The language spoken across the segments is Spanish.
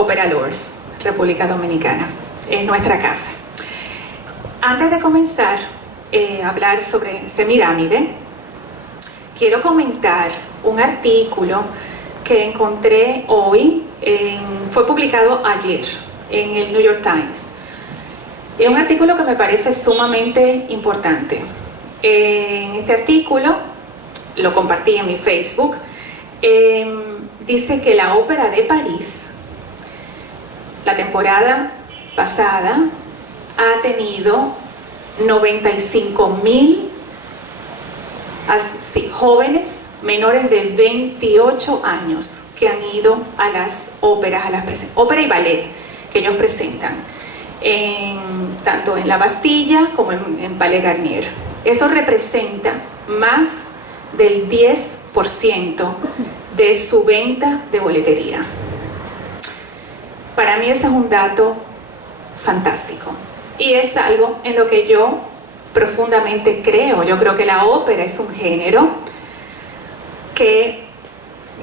Ópera Lovers, República Dominicana. Es nuestra casa. Antes de comenzar a hablar sobre Semiramide, quiero comentar un artículo que encontré hoy, fue publicado ayer en el New York Times. Es un artículo que me parece sumamente importante. En este artículo, lo compartí en mi Facebook, dice que la Ópera de París, la temporada pasada, ha tenido 95,000 jóvenes menores de 28 años que han ido a las óperas, ópera y ballet que ellos presentan, tanto en la Bastilla como en Palais Garnier. Eso representa más del 10% de su venta de boletería. Para mí ese es un dato fantástico y es algo en lo que yo profundamente creo. Yo creo que la ópera es un género que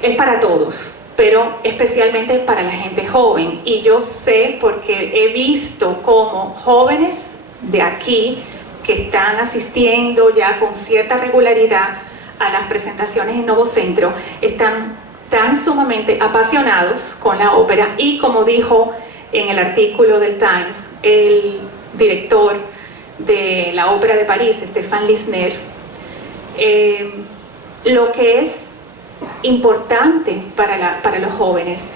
es para todos, pero especialmente para la gente joven, y yo sé porque he visto cómo jóvenes de aquí que están asistiendo ya con cierta regularidad a las presentaciones en Novo Centro están tan sumamente apasionados con la ópera, y como dijo en el artículo del Times el director de la Ópera de París, Stéphane Lisner, lo que es importante para los jóvenes.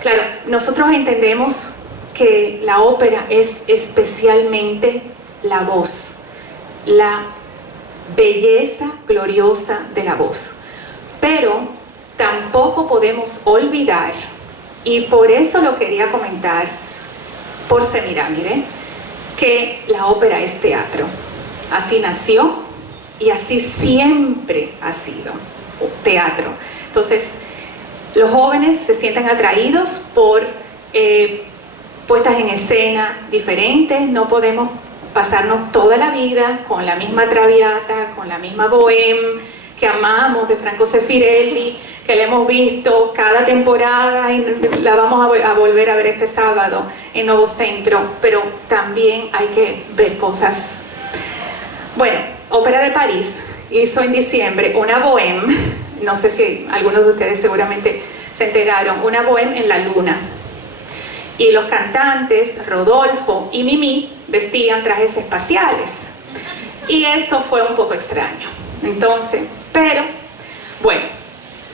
Claro, nosotros entendemos que la ópera es especialmente la voz, la belleza gloriosa de la voz, pero tampoco podemos olvidar, y por eso lo quería comentar por Semiramide, que la ópera es teatro. Así nació y así siempre ha sido teatro. Entonces, los jóvenes se sienten atraídos por puestas en escena diferentes. No podemos pasarnos toda la vida con la misma Traviata, con la misma Bohème que amamos de Franco Sefirelli, que la hemos visto cada temporada y la vamos a volver a ver este sábado en Novo Centro, pero también hay que ver cosas. Bueno, Ópera de París hizo en diciembre una Bohème, no sé si algunos de ustedes seguramente se enteraron, una Bohème en la luna, y los cantantes Rodolfo y Mimi vestían trajes espaciales, y eso fue un poco extraño. Entonces, pero bueno,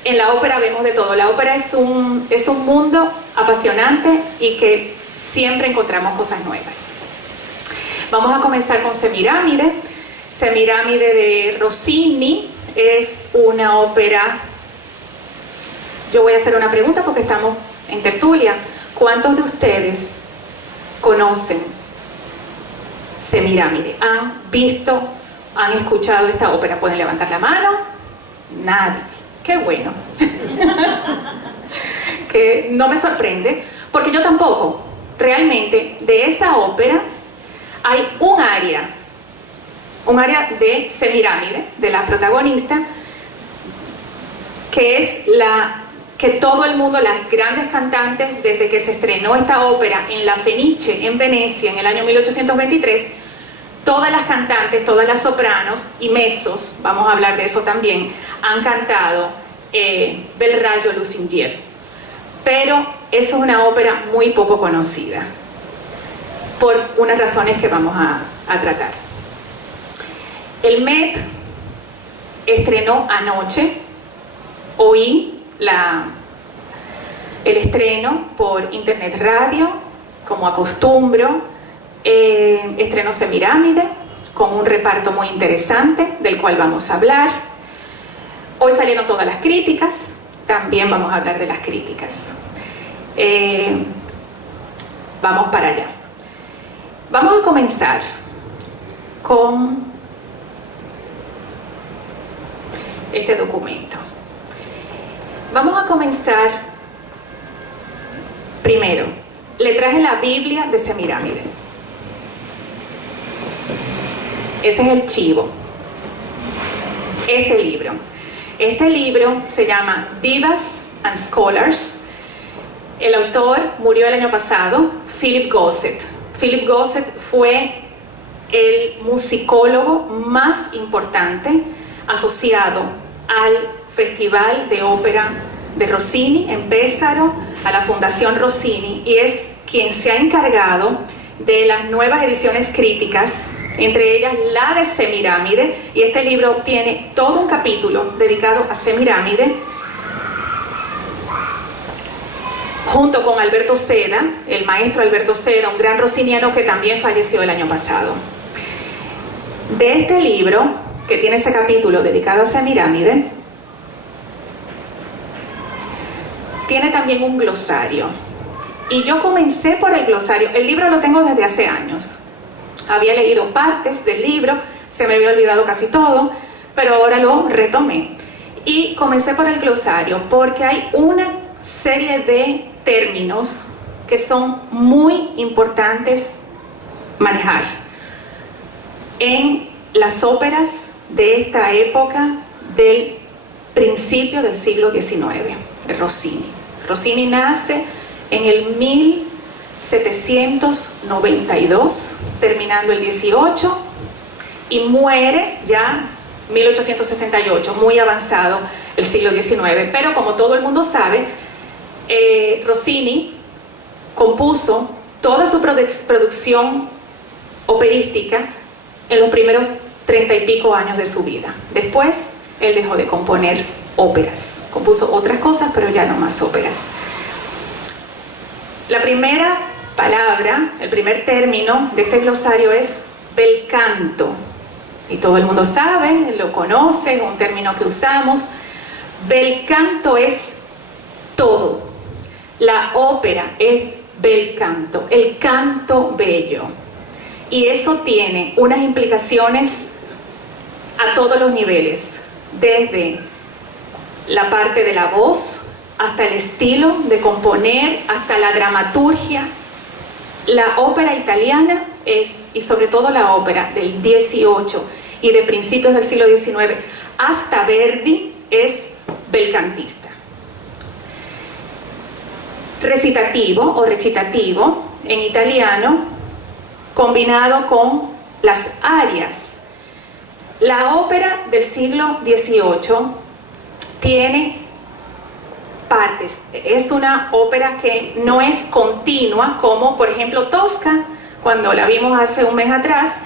en la ópera vemos de todo. La ópera es un mundo apasionante y que siempre encontramos cosas nuevas. Vamos a comenzar con Semiramide. Semiramide de Rossini es una ópera. Yo voy a hacer una pregunta porque estamos en tertulia. ¿Cuántos de ustedes conocen Semiramide? ¿Han visto, han escuchado esta ópera? ¿Pueden levantar la mano? Nadie. ¡Qué bueno! Que no me sorprende, porque yo tampoco. Realmente, de esa ópera hay un área de Semiramide, de la protagonista, que es la que todo el mundo, las grandes cantantes, desde que se estrenó esta ópera en la Fenice, en Venecia, en el año 1823, todas las cantantes, todas las sopranos y mezzos, vamos a hablar de eso también, han cantado Bel Raggio Lusinghier. Pero eso es una ópera muy poco conocida, por unas razones que vamos a tratar. El Met estrenó anoche, oí el estreno por Internet Radio, como acostumbro. Estrenó Semiramide con un reparto muy interesante del cual vamos a hablar. Hoy salieron todas las críticas, también vamos a hablar de las críticas. Vamos para allá. Vamos a comenzar con este documento. Vamos a comenzar primero. Le traje la Biblia de Semiramide. Ese es el chivo. Este libro se llama Divas and Scholars. el autor murió el año pasado, Philip Gossett. Philip Gossett fue el musicólogo más importante asociado al Festival de Ópera de Rossini en Pesaro, a la Fundación Rossini, y es quien se ha encargado de las nuevas ediciones críticas, entre ellas la de Semiramide, y este libro tiene todo un capítulo dedicado a Semiramide, junto con Alberto Seda, el maestro Alberto Seda, un gran rossiniano que también falleció el año pasado. De este libro, que tiene ese capítulo dedicado a Semiramide, tiene también un glosario. Y yo comencé por el glosario. El libro lo tengo desde hace años. Había leído partes del libro, se me había olvidado casi todo, pero ahora lo retomé. Y comencé por el glosario porque hay una serie de términos que son muy importantes manejar en las óperas de esta época del principio del siglo XIX, de Rossini. Rossini nace en el 1792, terminando el 18, y muere ya 1868, muy avanzado el siglo XIX. Pero como todo el mundo sabe, Rossini compuso toda su producción operística en los primeros 30 y pico años de su vida. Después, él dejó de componer óperas. Compuso otras cosas, pero ya no más óperas. La primera palabra, el primer término de este glosario es bel canto. Y todo el mundo sabe, lo conoce, es un término que usamos. Bel canto es todo. La ópera es bel canto, el canto bello. Y eso tiene unas implicaciones a todos los niveles, desde la parte de la voz, hasta el estilo de componer, hasta la dramaturgia. La ópera italiana es, y sobre todo la ópera del 18 y de principios del siglo XIX, hasta Verdi, es belcantista. Recitativo o recitativo en italiano, combinado con las arias. La ópera del siglo XVIII tiene partes. Es una ópera que no es continua, como por ejemplo Tosca, cuando la vimos hace un mes atrás.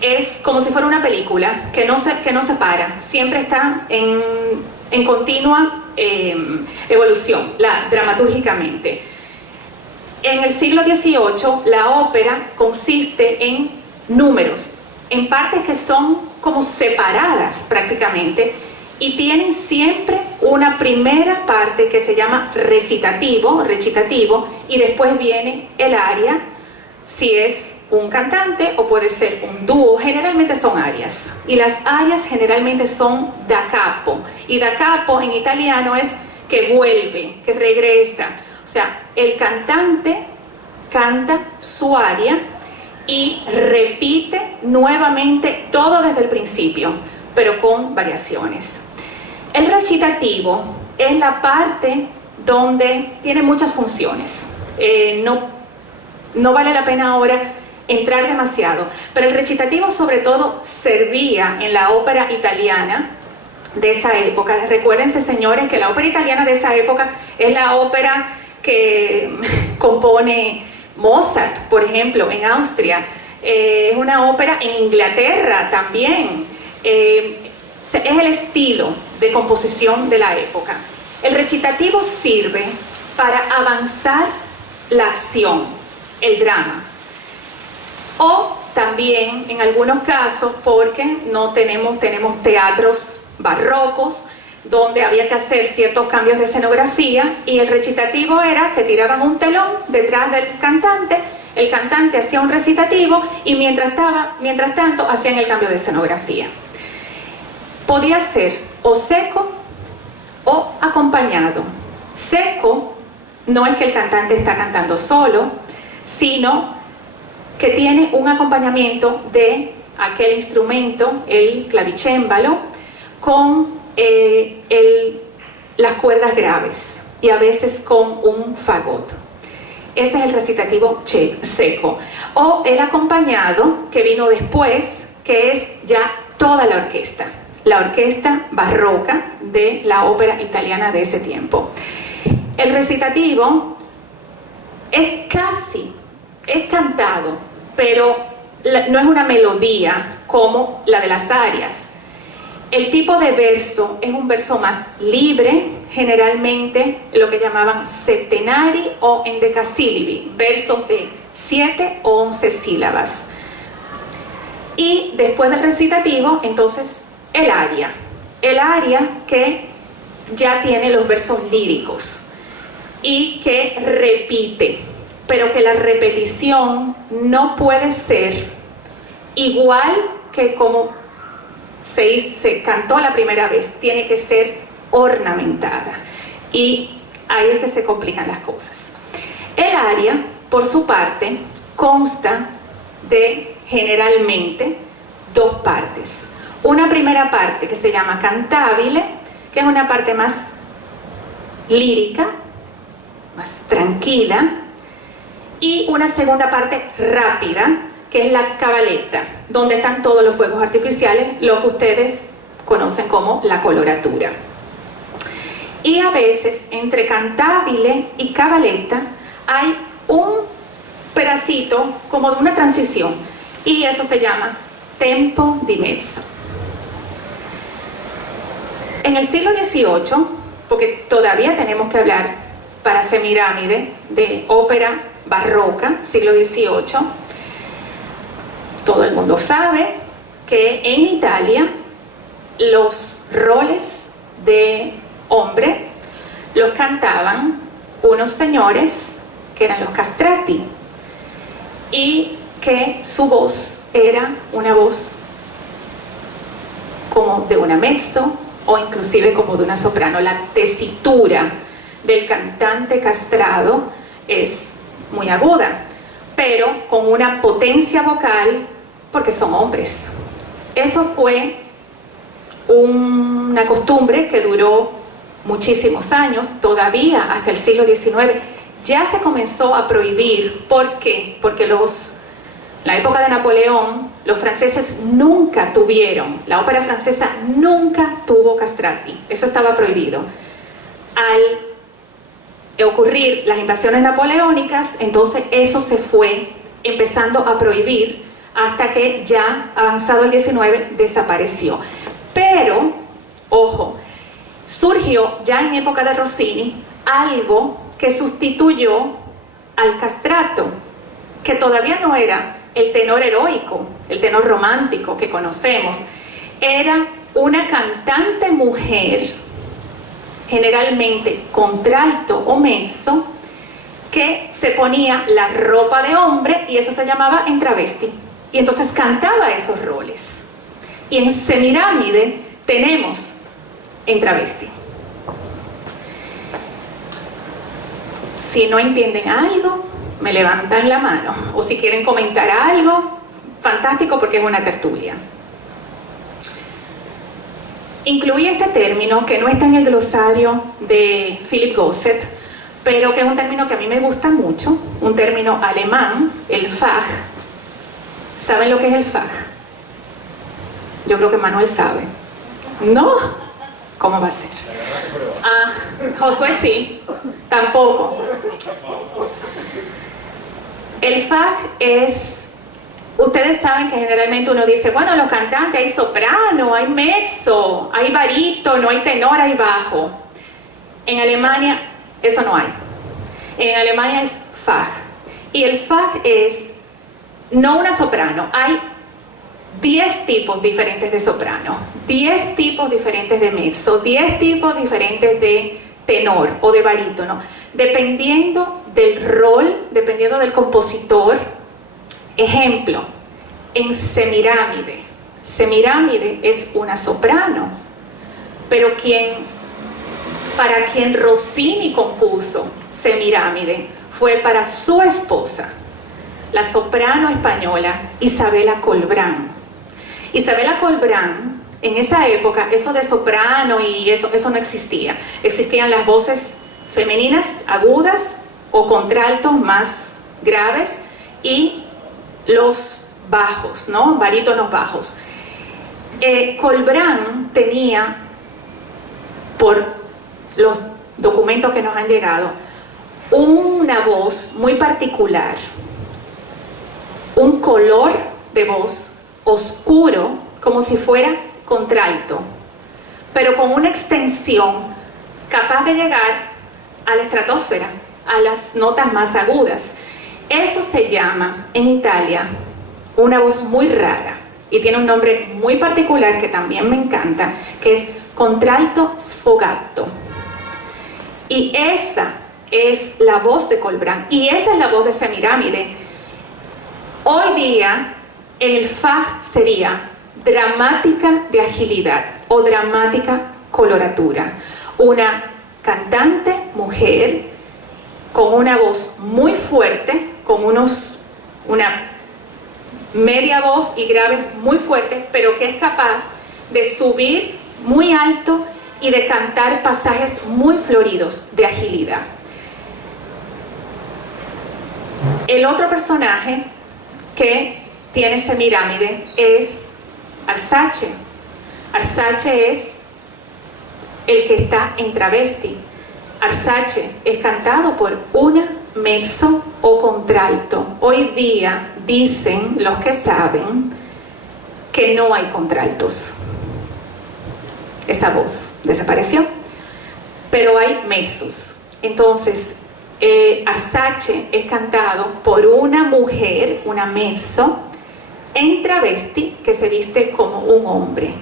Es como si fuera una película que no se para, siempre está en continua evolución, dramatúrgicamente. En el siglo XVIII la ópera consiste en números, en partes que son como separadas prácticamente, y tienen siempre una primera parte que se llama recitativo, y después viene el aria, si es un cantante, o puede ser un dúo. Generalmente son arias, y las arias generalmente son da capo, y da capo en italiano es que vuelve, que regresa. O sea, el cantante canta su aria y repite nuevamente todo desde el principio, pero con variaciones. El recitativo es la parte donde tiene muchas funciones. No vale la pena ahora entrar demasiado, pero el recitativo sobre todo servía en la ópera italiana de esa época. Recuérdense, señores, que la ópera italiana de esa época es la ópera que compone Mozart, por ejemplo, en Austria. Es una ópera en Inglaterra también. Es el estilo de composición de la época. El recitativo sirve para avanzar la acción, el drama. O también, en algunos casos, porque no tenemos teatros barrocos, donde había que hacer ciertos cambios de escenografía, y el recitativo era que tiraban un telón detrás del cantante, el cantante hacía un recitativo, y mientras tanto hacían el cambio de escenografía. Podía ser o seco o acompañado. Seco no es que el cantante está cantando solo, sino que tiene un acompañamiento de aquel instrumento, el clavicémbalo, con las cuerdas graves. y a veces con un fagot. Ese es el recitativo seco. O el acompañado, que vino después, que es ya toda la orquesta barroca de la ópera italiana de ese tiempo. El recitativo es cantado, pero no es una melodía como la de las arias. El tipo de verso es un verso más libre, generalmente lo que llamaban septenari o endecasílibi, versos de 7 o 11 sílabas. Y después del recitativo, entonces, el aria. El aria que ya tiene los versos líricos y que repite, pero que la repetición no puede ser igual que como se cantó la primera vez, tiene que ser ornamentada. Y ahí es que se complican las cosas. El aria, por su parte, consta de generalmente 2 partes. Una primera parte que se llama cantabile, que es una parte más lírica, más tranquila, y una segunda parte rápida, que es la cabaletta, donde están todos los fuegos artificiales, lo que ustedes conocen como la coloratura. Y a veces, entre cantabile y cabaletta, hay un pedacito como de una transición, y eso se llama tempo di mezzo. En el siglo XVIII, porque todavía tenemos que hablar para Semiramide de ópera barroca, siglo XVIII, todo el mundo sabe que en Italia los roles de hombre los cantaban unos señores que eran los castrati y que su voz era una voz como de una mezzo o inclusive como de una soprano. La tesitura del cantante castrado es muy aguda, pero con una potencia vocal porque son hombres. Eso fue una costumbre que duró muchísimos años, todavía hasta el siglo XIX. Ya se comenzó a prohibir. ¿Por qué? Porque la época de Napoleón, los franceses nunca tuvieron, la ópera francesa nunca tuvo castrati, eso estaba prohibido. Al ocurrir las invasiones napoleónicas, entonces eso se fue empezando a prohibir hasta que ya avanzado el XIX desapareció. Pero, ojo, surgió ya en época de Rossini algo que sustituyó al castrato, que todavía no era el tenor heroico, el tenor romántico que conocemos. Era una cantante mujer, generalmente contralto o mezzo, que se ponía la ropa de hombre y eso se llamaba entravesti. Y entonces cantaba esos roles. Y en Semiramide tenemos entravesti. Si no entienden algo, me levantan la mano. O si quieren comentar algo, fantástico, porque es una tertulia. Incluí este término que no está en el glosario de Philip Gosset, pero que es un término que a mí me gusta mucho, un término alemán, el Fach. ¿Saben lo que es el Fach? Yo creo que Manuel sabe. ¿No? ¿Cómo va a ser? Ah, Josué sí, tampoco. El Fach es... Ustedes saben que generalmente uno dice, bueno, los cantantes, hay soprano, hay mezzo, hay barítono, hay tenor, hay bajo. En Alemania eso no hay. En Alemania es Fach. Y el Fach es no una soprano, hay 10 tipos diferentes de soprano, 10 tipos diferentes de mezzo, 10 tipos diferentes de tenor o de barítono, dependiendo del rol, dependiendo del compositor. Ejemplo, en Semiramide. Semiramide es una soprano, pero para quien Rossini compuso Semiramide fue para su esposa, la soprano española Isabella Colbrán. Isabella Colbrán, en esa época, eso de soprano y eso no existía. Existían las voces femeninas agudas o contraltos más graves y los bajos, ¿no? Barítonos bajos. Colbrán tenía, por los documentos que nos han llegado, una voz muy particular, un color de voz oscuro, como si fuera contralto, pero con una extensión capaz de llegar a la estratosfera, a las notas más agudas. Eso se llama en Italia una voz muy rara y tiene un nombre muy particular que también me encanta, que es contralto sfogato. Y esa es la voz de Colbrán y esa es la voz de Semiramide. Hoy día el Fag sería dramática de agilidad o dramática coloratura. Una cantante mujer con una voz muy fuerte, con una media voz y graves muy fuertes, pero que es capaz de subir muy alto y de cantar pasajes muy floridos de agilidad. El otro personaje que tiene Semiramide es Arsace. Arsace es el que está en travesti. Arsace es cantado por una mezzo o contralto. Hoy día dicen los que saben que no hay contraltos. Esa voz desapareció, pero hay mezzos. Entonces, Arsace es cantado por una mujer, una mezzo, en travesti, que se viste como un hombre.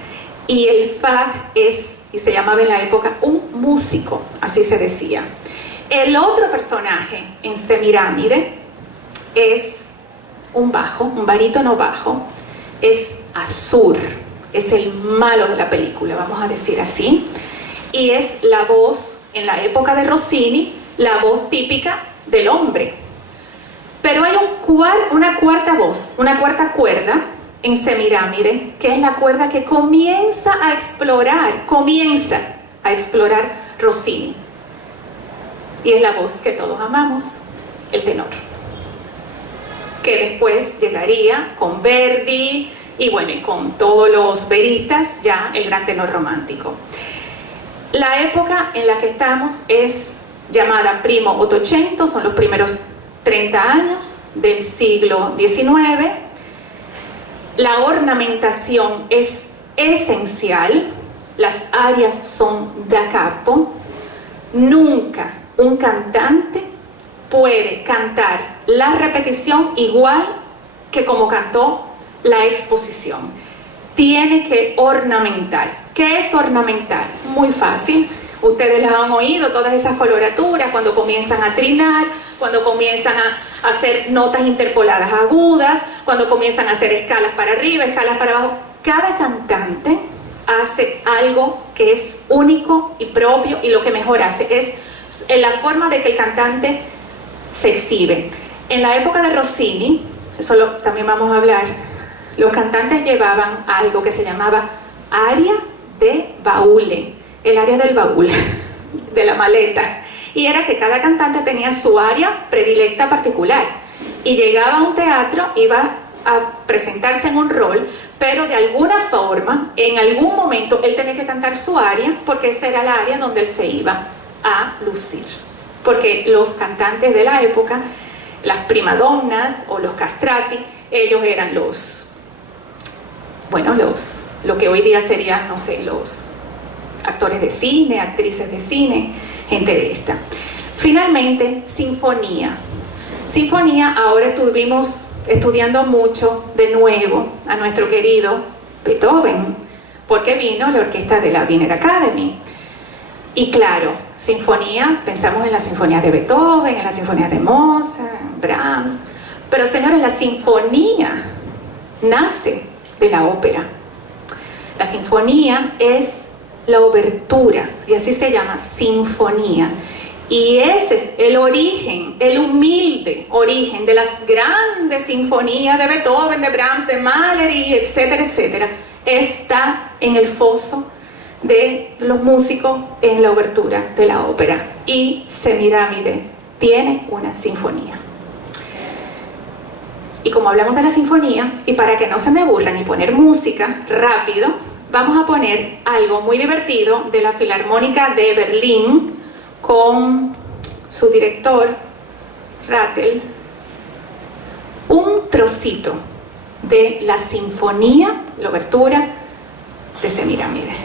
Y el Fag es, y se llamaba en la época, un músico, así se decía. El otro personaje en Semiramide es un bajo, un barítono bajo, es Asur, es el malo de la película, vamos a decir así, y es la voz, en la época de Rossini, la voz típica del hombre. Pero hay una cuarta voz, una cuarta cuerda en Semiramide, que es la cuerda que comienza a explorar Rossini. Y es la voz que todos amamos, el tenor. Que después llegaría con Verdi y bueno, y con todos los veristas, ya el gran tenor romántico. La época en la que estamos es llamada Primo Ottocento, son los primeros 30 años del siglo XIX. La ornamentación es esencial, las arias son da capo. Nunca un cantante puede cantar la repetición igual que como cantó la exposición. Tiene que ornamentar. ¿Qué es ornamentar? Muy fácil. Ustedes las han oído, todas esas coloraturas, cuando comienzan a trinar, cuando comienzan a hacer notas interpoladas agudas, cuando comienzan a hacer escalas para arriba, escalas para abajo. Cada cantante hace algo que es único y propio, y lo que mejor hace es en la forma de que el cantante se exhibe. En la época de Rossini, eso también vamos a hablar, los cantantes llevaban algo que se llamaba aria de baule, el área del baúl, de la maleta, y era que cada cantante tenía su área predilecta particular, y llegaba a un teatro, iba a presentarse en un rol, pero de alguna forma, en algún momento, él tenía que cantar su área, porque esa era la área donde él se iba a lucir. Porque los cantantes de la época, las primadonnas o los castrati, ellos eran lo que hoy día serían, no sé, los actores de cine, actrices de cine, gente de esta. Finalmente, sinfonía. Sinfonía, ahora estuvimos estudiando mucho de nuevo a nuestro querido Beethoven, porque vino la orquesta de la Wiener Academy. Y claro, sinfonía, pensamos en las sinfonías de Beethoven, en las sinfonías de Mozart, Brahms, pero señores, la sinfonía nace de la ópera. La sinfonía es la obertura, y así se llama, sinfonía. Y ese es el origen, el humilde origen de las grandes sinfonías de Beethoven, de Brahms, de Mahler, y etcétera, etcétera. Está en el foso de los músicos en la obertura de la ópera, y Semiramide tiene una sinfonía. Y como hablamos de la sinfonía, y para que no se me aburran y poner música rápido, vamos a poner algo muy divertido de la Filarmónica de Berlín con su director Rattel, un trocito de la sinfonía, la obertura de Semiramide.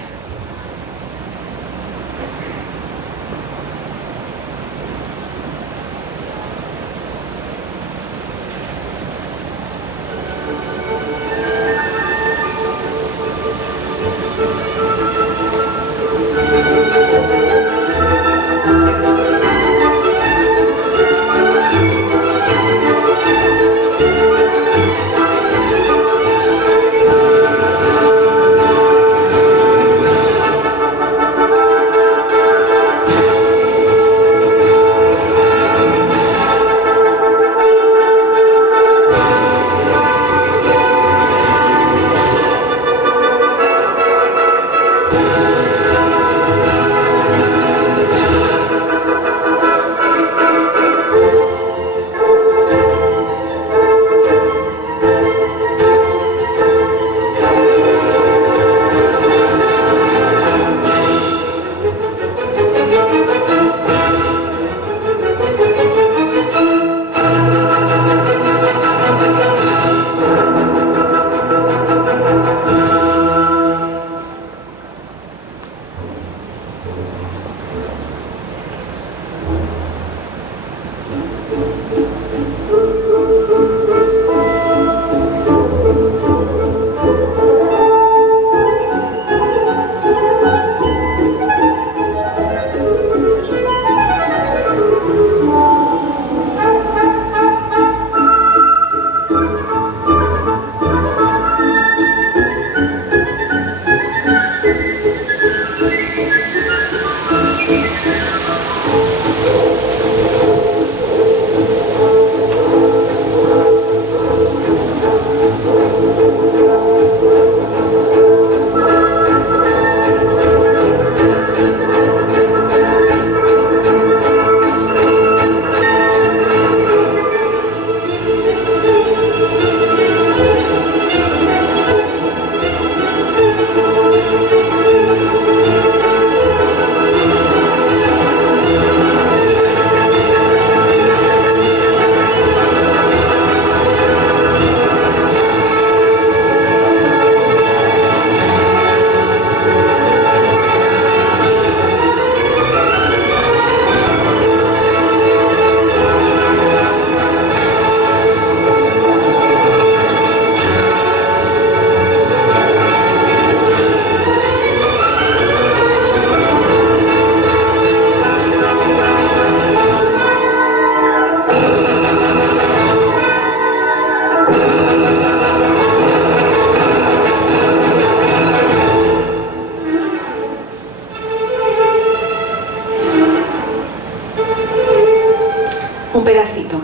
Un pedacito.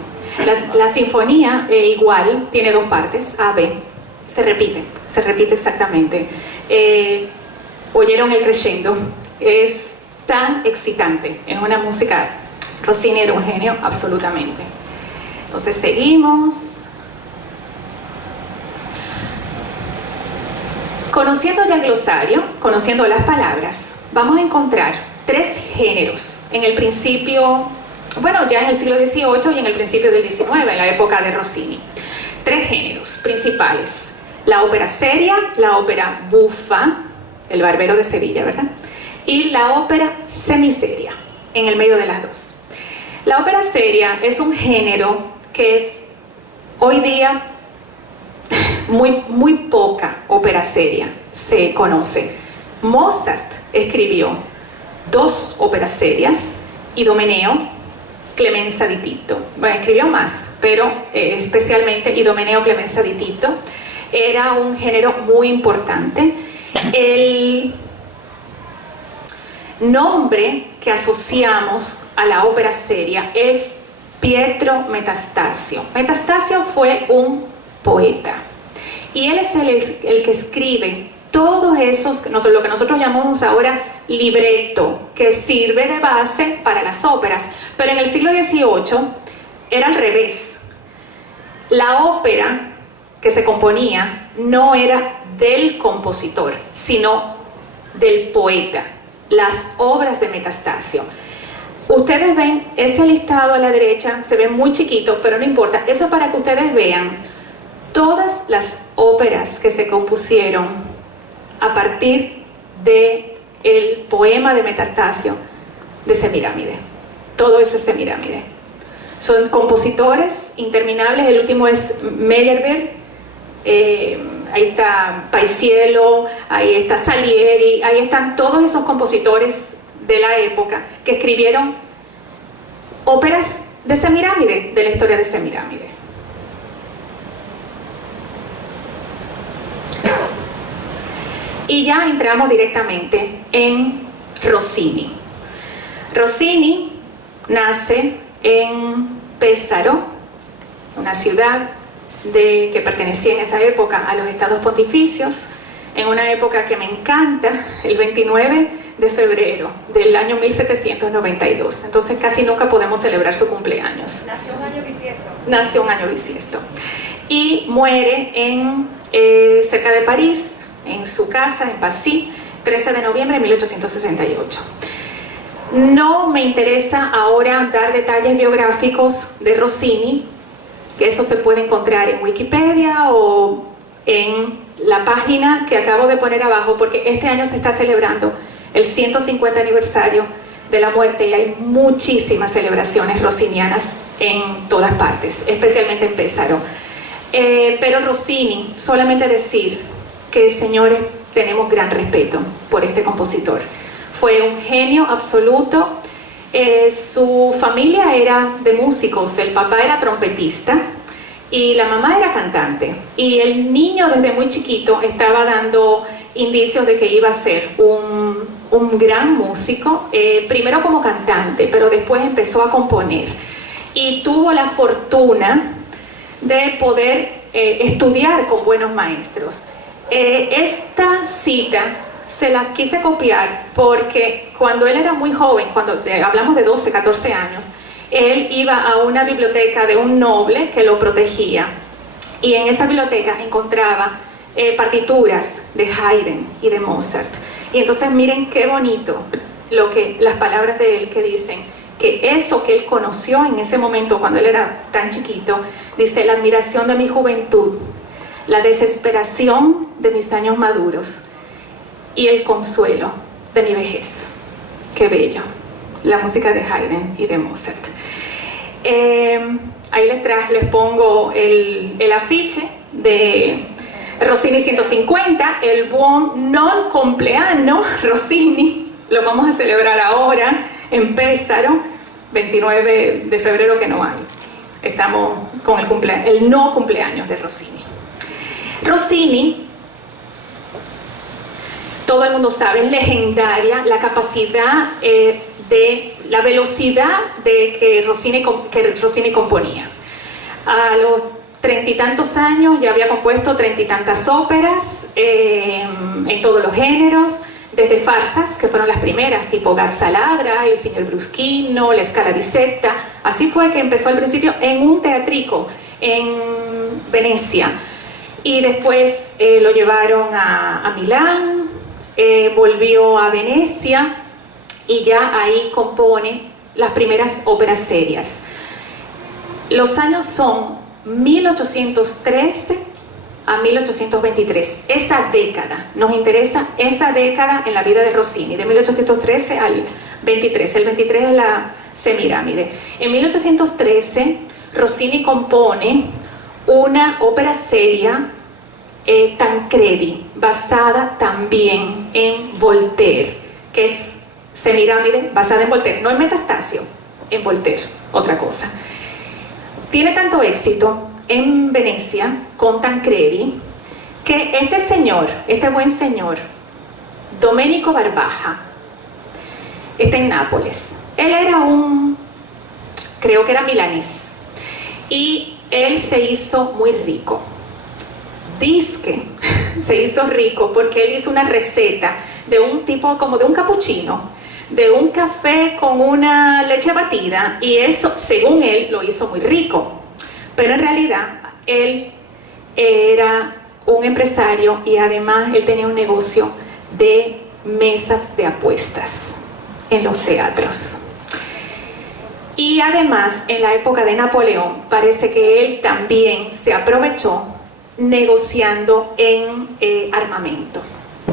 La sinfonía igual tiene dos partes, A, B. Se repite exactamente. Oyeron el crescendo. Es tan excitante. Es una música. Rossini era un genio, absolutamente. Entonces seguimos. Conociendo ya el glosario, conociendo las palabras, vamos a encontrar 3 géneros en el principio, bueno, ya en el siglo XVIII y en el principio del XIX, en la época de Rossini. 3 géneros principales: la ópera seria, la ópera bufa, el Barbero de Sevilla, ¿verdad? Y la ópera semiseria, en el medio de las dos. La ópera seria es un género que hoy día muy poca ópera seria se conoce. Mozart escribió 2 óperas serias, Idomeneo, Clemenza di Tito. Bueno, escribió más, pero especialmente Idomeneo, Clemenza di Tito. Era un género muy importante. El nombre que asociamos a la ópera seria es Pietro Metastasio. Metastasio fue un poeta y él es el que escribe todos esos, lo que nosotros llamamos ahora libreto, que sirve de base para las óperas. Pero en el siglo XVIII era al revés. La ópera que se componía no era del compositor, sino del poeta, las obras de Metastasio. Ustedes ven ese listado a la derecha, se ve muy chiquito, pero no importa. Eso es para que ustedes vean todas las óperas que se compusieron a partir del poema de Metastasio de Semíramide. Todo eso es Semíramide. Son compositores interminables. El último es Meyerbeer, ahí está Paisiello, ahí está Salieri, ahí están todos esos compositores de la época que escribieron óperas de Semíramide, de la historia de Semíramide. Y ya entramos directamente en Rossini. Rossini nace en Pesaro, una ciudad que pertenecía en esa época a los Estados Pontificios, en una época que me encanta, el 29 de febrero del año 1792. Entonces casi nunca podemos celebrar su cumpleaños. Nació un año bisiesto. Nació un año bisiesto. Y muere cerca de París, en su casa, en Passy, 13 de noviembre de 1868. No me interesa ahora dar detalles biográficos de Rossini, que eso se puede encontrar en Wikipedia o en la página que acabo de poner abajo, porque este año se está celebrando el 150 aniversario de la muerte y hay muchísimas celebraciones rossinianas en todas partes, especialmente en Pesaro. Pero Rossini, solamente decir que, señores, tenemos gran respeto por este compositor. Fue un genio absoluto. Su familia era de músicos, el papá era trompetista y la mamá era cantante. Y el niño desde muy chiquito estaba dando indicios de que iba a ser un gran músico, primero como cantante, pero después empezó a componer. Y tuvo la fortuna de poder estudiar con buenos maestros. Esta cita se la quise copiar porque cuando él era muy joven, cuando hablamos de 12, 14 años, él iba a una biblioteca de un noble que lo protegía y en esa biblioteca encontraba partituras de Haydn y de Mozart. Y entonces miren qué bonito las palabras de él que dicen que eso que él conoció en ese momento cuando él era tan chiquito, dice: la admiración de mi juventud, la desesperación de mis años maduros y el consuelo de mi vejez. Qué bello, la música de Haydn y de Mozart. Ahí les pongo el afiche de Rossini 150, el buon non compleanno Rossini. Lo vamos a celebrar ahora en Pesaro, 29 de febrero, que no hay. Estamos con el no cumpleaños de Rossini. Rossini, todo el mundo sabe, es legendaria la capacidad de la velocidad de que Rossini componía. A los 30 y tantos años ya había compuesto 30 y tantas óperas en todos los géneros, desde farsas, que fueron las primeras, tipo Gazza Ladra, El Signor Bruschino, La Scala di Setta. Así fue que empezó al principio en un teatrico en Venecia. Y después lo llevaron a Milán, volvió a Venecia y ya ahí compone las primeras óperas serias. Los años son 1813 a 1823. Esa década, nos interesa esa década en la vida de Rossini, de 1813 al 23. El 23 es la Semíramide. En 1813 Rossini compone una ópera seria, Tancredi, basada también en Voltaire, que es Semíramide basada en Voltaire, no en Metastasio, en Voltaire, otra cosa. Tiene tanto éxito en Venecia con Tancredi que este buen señor, Domenico Barbaja, está en Nápoles. Él era creo que era milanés, y él se hizo muy rico. Dizque se hizo rico porque él hizo una receta de un tipo como de un capuchino, de un café con una leche batida, y eso, según él, lo hizo muy rico. Pero en realidad, él era un empresario y además él tenía un negocio de mesas de apuestas en los teatros. Y además, en la época de Napoleón, parece que él también se aprovechó negociando en armamento.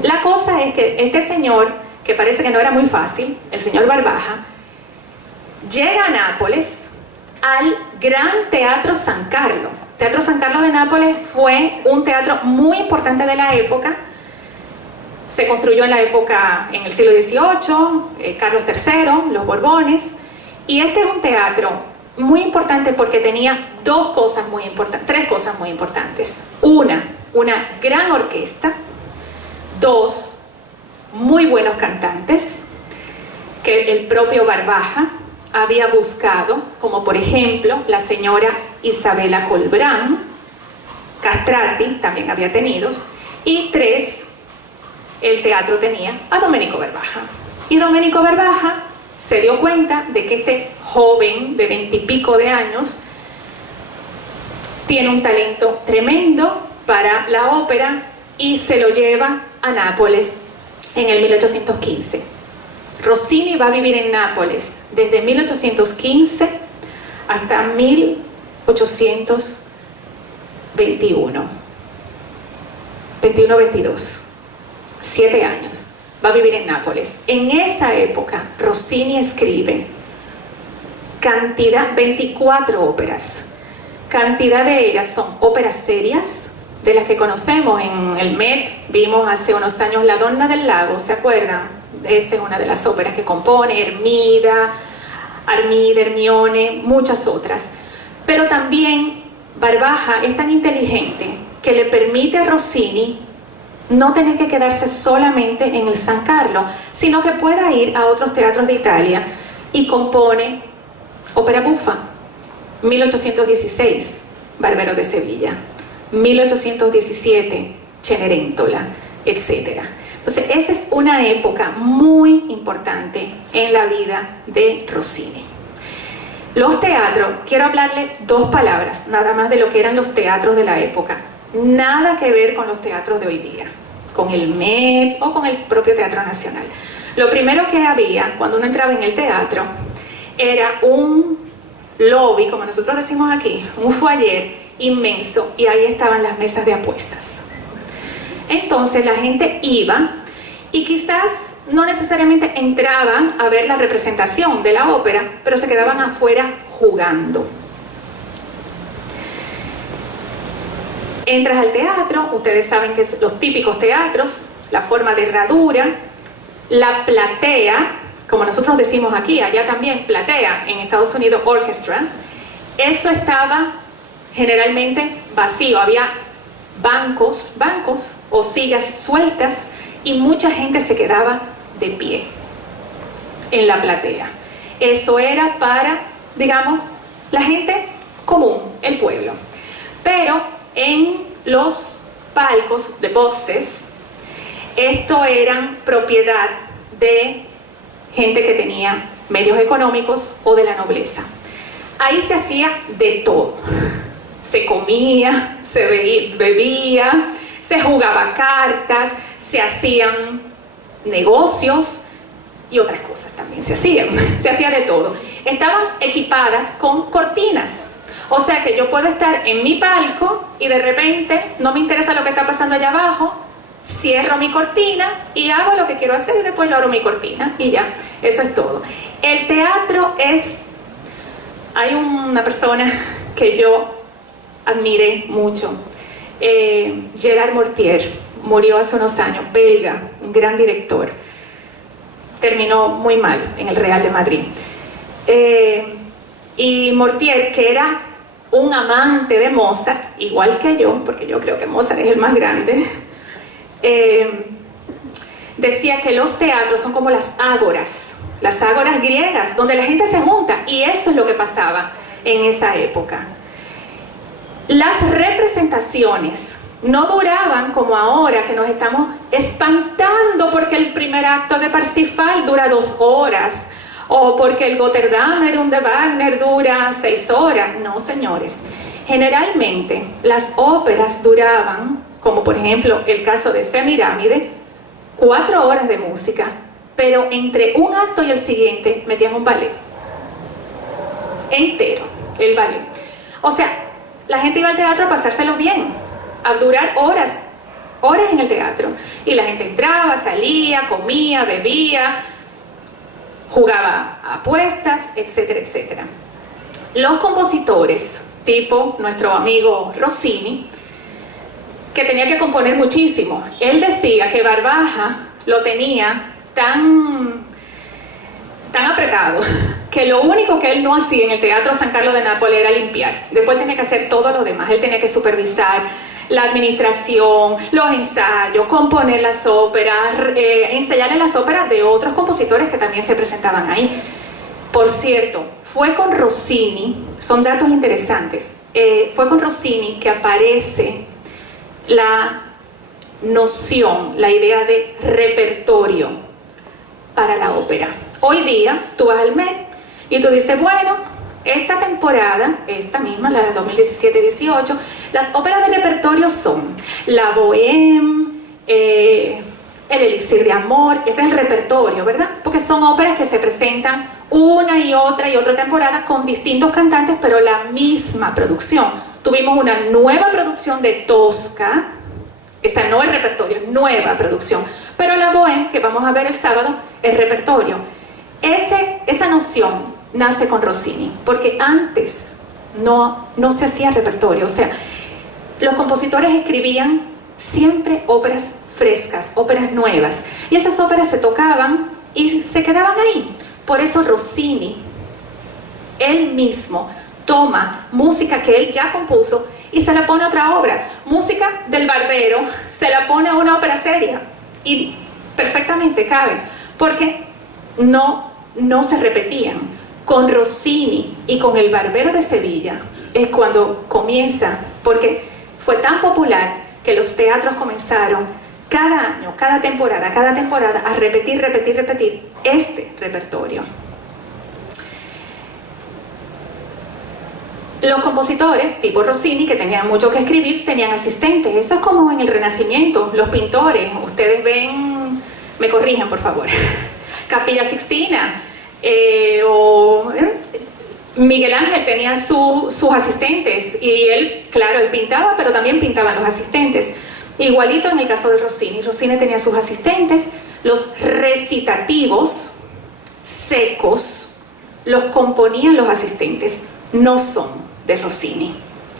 La cosa es que este señor, que parece que no era muy fácil, el señor Barbaja, llega a Nápoles al Gran Teatro San Carlo. Teatro San Carlo de Nápoles fue un teatro muy importante de la época. Se construyó en la época, en el siglo XVIII, Carlos III, los Borbones. Y este es un teatro muy importante porque tenía tres cosas muy importantes. Una gran orquesta. Dos, muy buenos cantantes que el propio Barbaja había buscado, como por ejemplo la señora Isabella Colbrán. Castrati también había tenido. Y tres, el teatro tenía a Domenico Barbaja. Y Domenico Barbaja se dio cuenta de que este joven de 20 y pico de años tiene un talento tremendo para la ópera y se lo lleva a Nápoles en el 1815. Rossini va a vivir en Nápoles desde 1815 hasta 1821, 22, 7 años. Va a vivir en Nápoles. En esa época, Rossini escribe 24 óperas. Cantidad de ellas son óperas serias, de las que conocemos. En el Met vimos hace unos años La Donna del Lago, ¿se acuerdan? Esa es una de las óperas que compone, Armida, Hermione, muchas otras. Pero también Barbaja es tan inteligente que le permite a Rossini no tener que quedarse solamente en el San Carlo, sino que pueda ir a otros teatros de Italia, y compone ópera buffa. 1816, Barbero de Sevilla. 1817, Cenerentola, etc. Entonces, esa es una época muy importante en la vida de Rossini. Los teatros, quiero hablarle 2 palabras, nada más de lo que eran los teatros de la época. Nada que ver con los teatros de hoy día, con el Met o con el propio Teatro Nacional. Lo primero que había cuando uno entraba en el teatro era un lobby, como nosotros decimos aquí, un foyer inmenso, y ahí estaban las mesas de apuestas. Entonces la gente iba y quizás no necesariamente entraban a ver la representación de la ópera, pero se quedaban afuera jugando. Entras al teatro, ustedes saben que son los típicos teatros, la forma de herradura, la platea, como nosotros decimos aquí, allá también, platea, en Estados Unidos, orchestra. Eso estaba generalmente vacío, había bancos o sillas sueltas, y mucha gente se quedaba de pie en la platea. Eso era para, digamos, la gente común, el pueblo. Pero en los palcos de boxes, esto eran propiedad de gente que tenía medios económicos o de la nobleza. Ahí se hacía de todo. Se comía, se bebía, se jugaba cartas, se hacían negocios y otras cosas también se hacían. Se hacía de todo. Estaban equipadas con cortinas. O sea que yo puedo estar en mi palco y de repente no me interesa lo que está pasando allá abajo, cierro mi cortina y hago lo que quiero hacer y después yo abro mi cortina y ya, eso es todo. El teatro es... Hay una persona que yo admiré mucho, Gerard Mortier, murió hace unos años, belga, un gran director, terminó muy mal en el Real de Madrid. Y Mortier, que era un amante de Mozart, igual que yo, porque yo creo que Mozart es el más grande, decía que los teatros son como las ágoras griegas, donde la gente se junta, y eso es lo que pasaba en esa época. Las representaciones no duraban como ahora, que nos estamos espantando porque el primer acto de Parsifal dura 2 horas, o porque el Götterdämmerung de Wagner dura 6 horas. No, señores. Generalmente las óperas duraban, como por ejemplo el caso de Semiramide, 4 horas de música, pero entre un acto y el siguiente metían un ballet entero, el ballet. O sea, la gente iba al teatro a pasárselo bien, a durar horas en el teatro, y la gente entraba, salía, comía, bebía, jugaba a apuestas, etcétera, etcétera. Los compositores, tipo nuestro amigo Rossini, que tenía que componer muchísimo, él decía que Barbaja lo tenía tan apretado que lo único que él no hacía en el Teatro San Carlo de Nápoles era limpiar. Después tenía que hacer todo lo demás. Él tenía que supervisar la administración, los ensayos, componer las óperas, ensayar en las óperas de otros compositores que también se presentaban ahí. Por cierto, fue con Rossini, son datos interesantes, fue con Rossini que aparece la noción, la idea de repertorio para la ópera. Hoy día tú vas al Met y tú dices, bueno, esta temporada, esta misma, la de 2017-18, las óperas de repertorio son La Bohème, El Elixir de Amor. Ese es el repertorio, ¿verdad? Porque son óperas que se presentan una y otra temporada con distintos cantantes, pero la misma producción. Tuvimos una nueva producción de Tosca, esta no es repertorio, es nueva producción, pero La Bohème, que vamos a ver el sábado, es repertorio. Esa noción nace con Rossini, porque antes no se hacía repertorio. O sea, los compositores escribían siempre óperas frescas, óperas nuevas, y esas óperas se tocaban y se quedaban ahí. Por eso Rossini, él mismo, toma música que él ya compuso y se la pone a otra obra. Música del Barbero se la pone a una ópera seria y perfectamente cabe, porque no se repetían. Con Rossini y con El Barbero de Sevilla es cuando comienza, porque fue tan popular que los teatros comenzaron cada año, cada temporada a repetir este repertorio. Los compositores, tipo Rossini, que tenían mucho que escribir, tenían asistentes. Eso es como en el Renacimiento, los pintores. Ustedes ven, me corrijan por favor, Capilla Sixtina, Miguel Ángel tenía sus asistentes, y él, claro, él pintaba, pero también pintaban los asistentes. Igualito en el caso de Rossini. Rossini tenía sus asistentes. Los recitativos secos los componían los asistentes, no son de Rossini.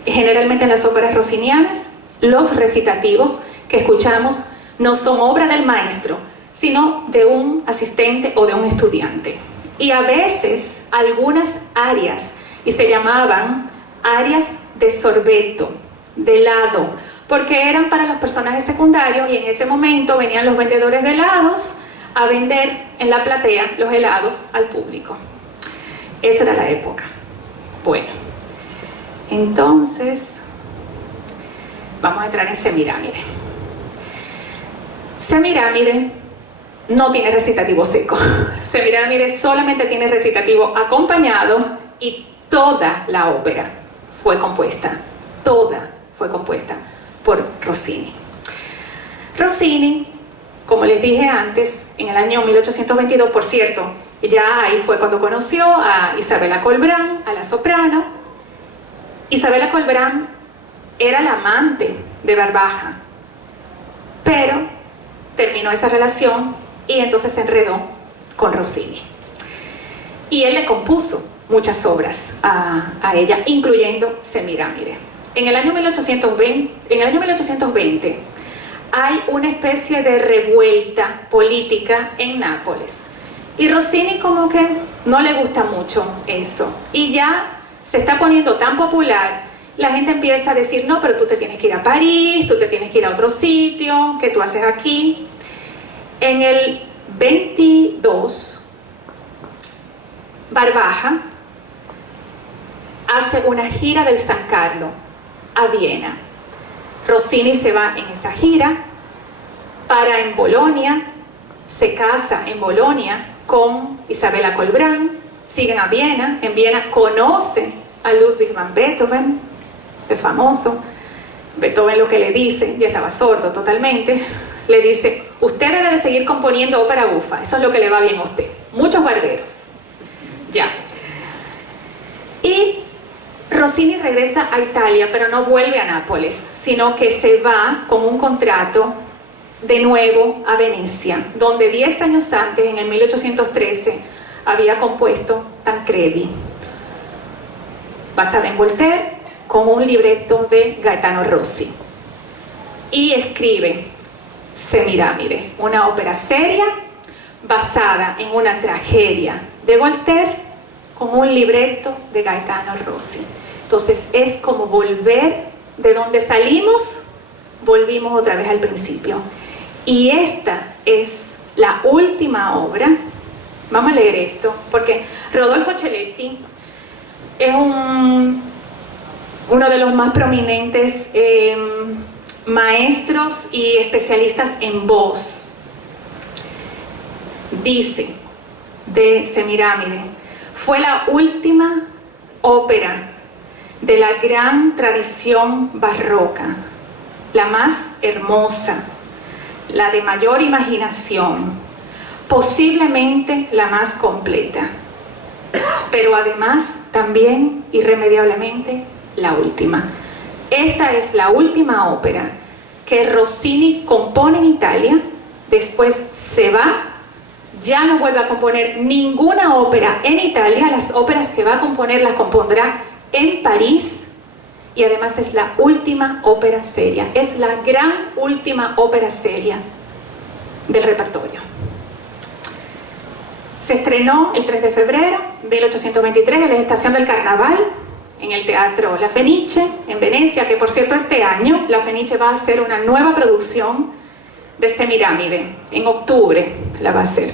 Generalmente en las óperas rossinianas, los recitativos que escuchamos no son obra del maestro, sino de un asistente o de un estudiante. Y a veces algunas arias, y se llamaban arias de sorbeto, de helado, porque eran para los personajes secundarios, y en ese momento venían los vendedores de helados a vender en la platea los helados al público. Esa era la época. Bueno, entonces vamos a entrar en Semiramide. Semiramide no tiene recitativo seco. Semiramide solamente tiene recitativo acompañado, y toda la ópera fue compuesta por Rossini. Rossini, como les dije antes, en el año 1822, por cierto, ya ahí fue cuando conoció a Isabella Colbrán, a la soprano. Isabella Colbrán era la amante de Barbaja, pero terminó esa relación y entonces se enredó con Rossini. Y él le compuso muchas obras a ella, incluyendo Semiramide. En el año 1820 hay una especie de revuelta política en Nápoles. Y Rossini como que no le gusta mucho eso. Y ya se está poniendo tan popular, la gente empieza a decir, no, pero tú te tienes que ir a París, tú te tienes que ir a otro sitio, ¿qué tú haces aquí? En el 22, Barbaja hace una gira del San Carlo a Viena. Rossini se va en esa gira, para en Bolonia, se casa en Bolonia con Isabella Colbrán, siguen a Viena, en Viena conoce a Ludwig van Beethoven, ese famoso. Beethoven lo que le dice, ya estaba sordo totalmente, le dice: usted debe de seguir componiendo ópera bufa, eso es lo que le va bien a usted. Muchos barberos. Ya. Y Rossini regresa a Italia, pero no vuelve a Nápoles, sino que se va con un contrato de nuevo a Venecia, donde 10 años antes, en el 1813, había compuesto Tancredi, basada en Voltaire, con un libreto de Gaetano Rossi. Y escribe Semiramide, una ópera seria basada en una tragedia de Voltaire con un libreto de Gaetano Rossi. Entonces es como volver de donde salimos, volvimos otra vez al principio. Y esta es la última obra. Vamos a leer esto, porque Rodolfo Celetti es uno de los más prominentes maestros y especialistas en voz. Dice de Semiramide: fue la última ópera de la gran tradición barroca, la más hermosa, la de mayor imaginación, posiblemente la más completa, pero además también irremediablemente la última. Esta es la última ópera que Rossini compone en Italia, después se va, ya no vuelve a componer ninguna ópera en Italia, las óperas que va a componer las compondrá en París, y además es la última ópera seria, es la gran última ópera seria del repertorio. Se estrenó el 3 de febrero de 1823 en la estación del Carnaval, en el Teatro La Fenice, en Venecia, que por cierto este año La Fenice va a hacer una nueva producción de Semiramide, en octubre la va a hacer,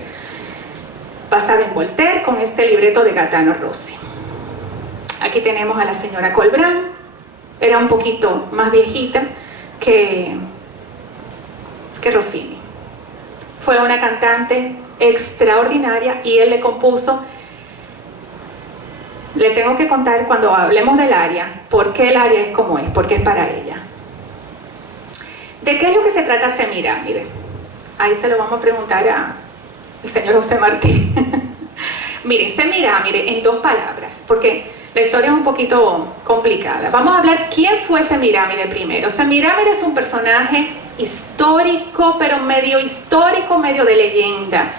basada en Voltaire, con este libreto de Gaetano Rossi. Aquí tenemos a la señora Colbrán, era un poquito más viejita que Rossini. Fue una cantante extraordinaria y él le compuso. Le tengo que contar cuando hablemos del aria, por qué el aria es como es, porque es para ella. ¿De qué es lo que se trata Semiramide? Ahí se lo vamos a preguntar al señor José Martín. Miren, Semiramide en 2 palabras, porque la historia es un poquito complicada. Vamos a hablar quién fue Semiramide primero. Semiramide es un personaje histórico, pero medio histórico, medio de leyenda.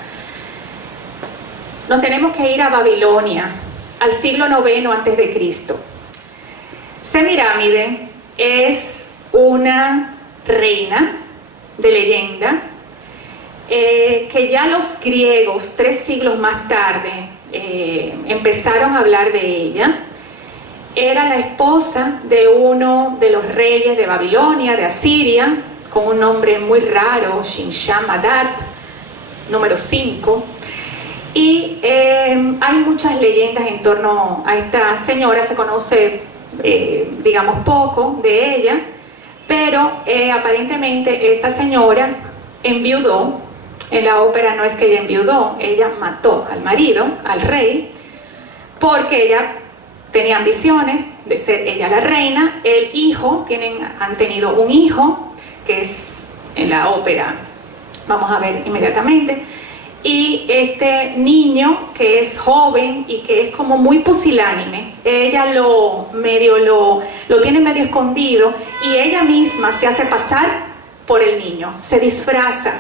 Nos tenemos que ir a Babilonia, al siglo IX a.C. Semiramide es una reina de leyenda que ya los griegos, 3 siglos más tarde, empezaron a hablar de ella. Era la esposa de uno de los reyes de Babilonia, de Asiria, con un nombre muy raro, Shinshamadat, número 5. Y hay muchas leyendas en torno a esta señora. Se conoce, digamos, poco de ella, pero aparentemente esta señora enviudó. En la ópera no es que ella enviudó, ella mató al marido, al rey, porque ella tenía ambiciones de ser ella la reina. El hijo, han tenido un hijo, que es en la ópera, vamos a ver inmediatamente. Y este niño, que es joven y que es como muy pusilánime, ella lo tiene medio escondido, y ella misma se hace pasar por el niño, se disfraza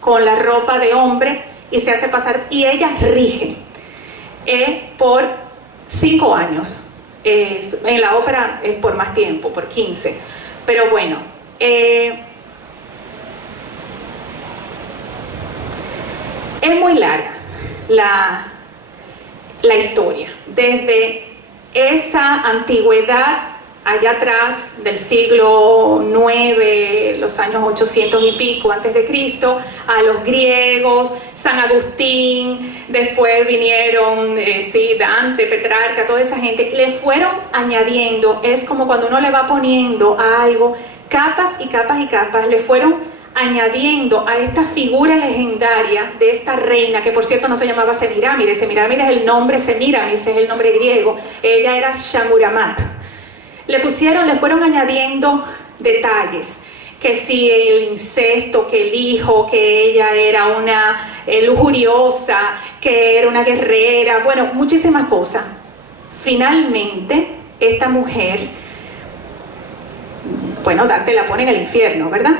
con la ropa de hombre y se hace pasar, y ella rige por 5 años. En la ópera por más tiempo, por 15. Pero bueno, es muy larga la historia, desde esa antigüedad allá atrás del siglo IX, los años 800 y pico antes de Cristo, a los griegos, San Agustín, después vinieron Dante, Petrarca, toda esa gente, le fueron añadiendo, es como cuando uno le va poniendo a algo capas y capas y capas, le fueron añadiendo a esta figura legendaria de esta reina, que por cierto no se llamaba Semíramis. Semíramis es el nombre, Semíramis es el nombre griego, ella era Shahmuramat. Le fueron añadiendo detalles, que si el incesto, que el hijo, que ella era una lujuriosa, que era una guerrera, bueno, muchísimas cosas. Finalmente, esta mujer, bueno, Dante la pone en el infierno, ¿verdad?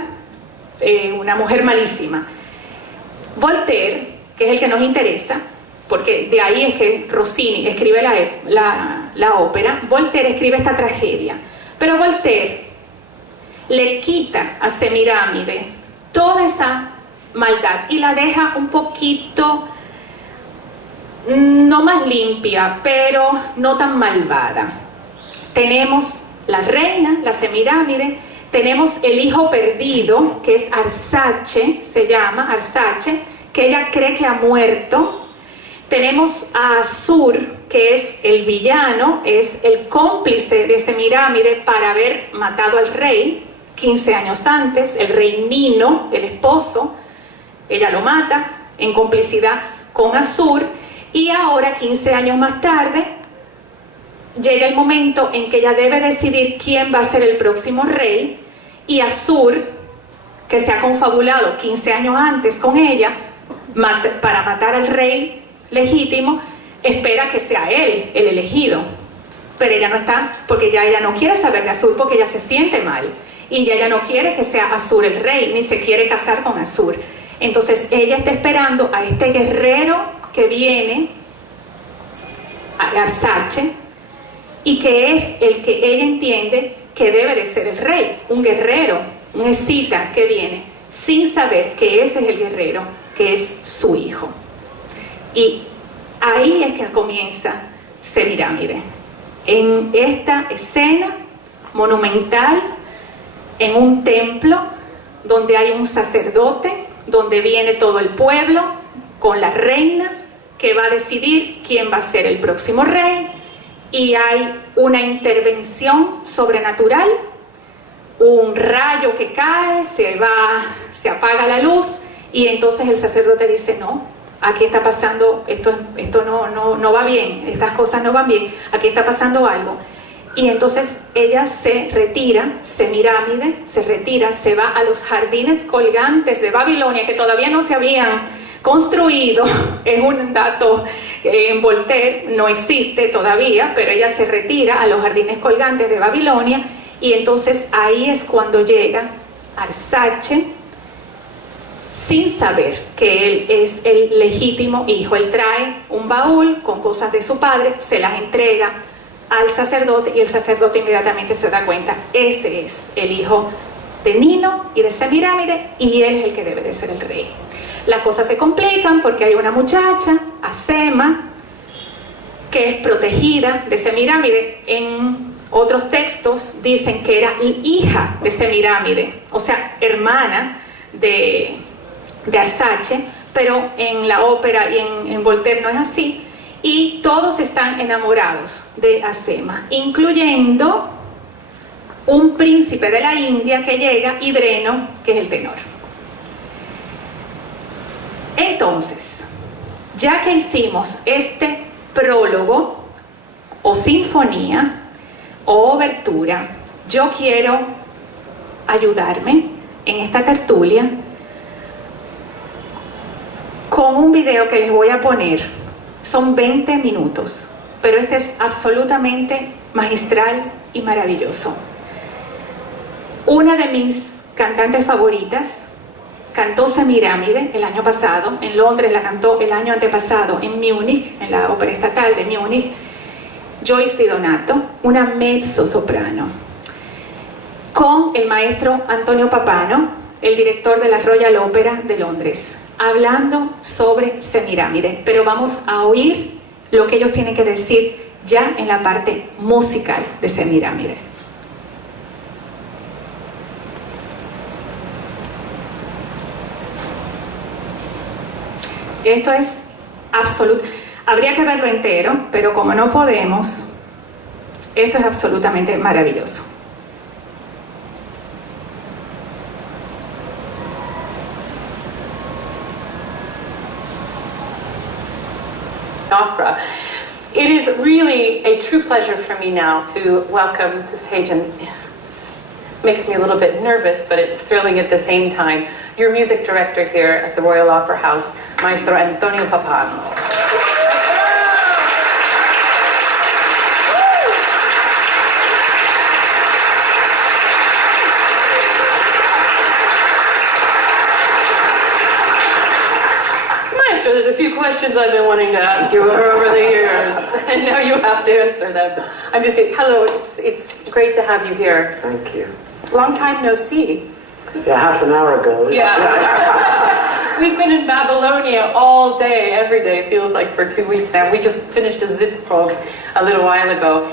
Una mujer malísima. Voltaire, que es el que nos interesa, porque de ahí es que Rossini escribe la ópera, Voltaire escribe esta tragedia, pero Voltaire le quita a Semiramide toda esa maldad y la deja un poquito, no más limpia, pero no tan malvada. Tenemos la reina, la Semiramide, tenemos el hijo perdido, que es Arsace, se llama Arsace, que ella cree que ha muerto. Tenemos a Asur, que es el villano, es el cómplice de Semiramide para haber matado al rey 15 años antes, el rey Nino, el esposo, ella lo mata en complicidad con Asur, y ahora 15 años más tarde llega el momento en que ella debe decidir quién va a ser el próximo rey, y Asur, que se ha confabulado 15 años antes con ella para matar al rey legítimo, espera que sea él el elegido, pero ella no está, porque ya ella no quiere saber de Asur, porque ella se siente mal y ya ella no quiere que sea Asur el rey, ni se quiere casar con Asur. Entonces ella está esperando a este guerrero que viene, a Arsace, y que es el que ella entiende que debe de ser el rey, un guerrero, un escita que viene sin saber que ese es el guerrero, que es su hijo. Y ahí es que comienza Semiramide, en esta escena monumental, en un templo donde hay un sacerdote, donde viene todo el pueblo con la reina que va a decidir quién va a ser el próximo rey, y hay una intervención sobrenatural, un rayo que cae, se apaga la luz, y entonces el sacerdote dice: no, aquí está pasando, esto no va bien, estas cosas no van bien, aquí está pasando algo. Y entonces ella se retira, Semiramide se retira, se va a los jardines colgantes de Babilonia, que todavía no se habían construido, es un dato que en Voltaire no existe todavía, pero ella se retira a los jardines colgantes de Babilonia, y entonces ahí es cuando llega Arsace, sin saber que él es el legítimo hijo. Él trae un baúl con cosas de su padre, se las entrega al sacerdote, y el sacerdote inmediatamente se da cuenta: ese es el hijo de Nino y de Semiramide, y él es el que debe de ser el rey. Las cosas se complican porque hay una muchacha, Acema, que es protegida de Semiramide. En otros textos dicen que era hija de Semiramide, o sea, hermana de Arsace, pero en la ópera y en Voltaire no es así, y todos están enamorados de Acema, incluyendo un príncipe de la India que llega, Idreno, que es el tenor. Entonces, ya que hicimos este prólogo o sinfonía o obertura, yo quiero ayudarme en esta tertulia con un video que les voy a poner. Son 20 minutos, pero este es absolutamente magistral y maravilloso. Una de mis cantantes favoritas cantó Semiramide el año pasado, en Londres la cantó el año antepasado en Múnich, en la Ópera Estatal de Múnich, Joyce Di Donato, una mezzosoprano, con el maestro Antonio Papano, el director de la Royal Opera de Londres, hablando sobre Semiramide. Pero vamos a oír lo que ellos tienen que decir ya en la parte musical de Semiramide. Esto es absoluto. Habría que verlo entero, pero como no podemos, esto es absolutamente maravilloso. Opera. It is really a true pleasure for me now to welcome to stage, and this makes me a little bit nervous, but it's thrilling at the same time, your music director here at the Royal Opera House, Maestro Antonio Pappano. There's a few questions I've been wanting to ask you over the years, and now you have to answer them. I'm just kidding. Hello, it's great to have you here. Thank you. Long time no see. Yeah, half an hour ago. Yeah. We've been in Babylonia all day, every day, it feels like for 2 weeks now. We just finished a Sitzprobe a little while ago.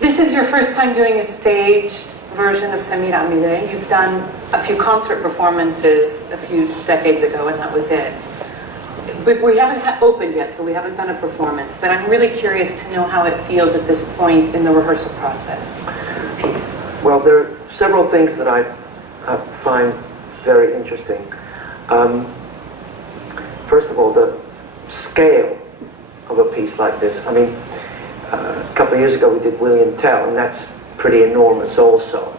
This is your first time doing a staged version of Semiramide. You've done a few concert performances a few decades ago, and that was it. We haven't opened yet, so we haven't done a performance, but I'm really curious to know how it feels at this point in the rehearsal process, this piece. Well, there are several things that I find very interesting. First of all, the scale of a piece like this. I mean, a couple of years ago we did William Tell, and that's pretty enormous also.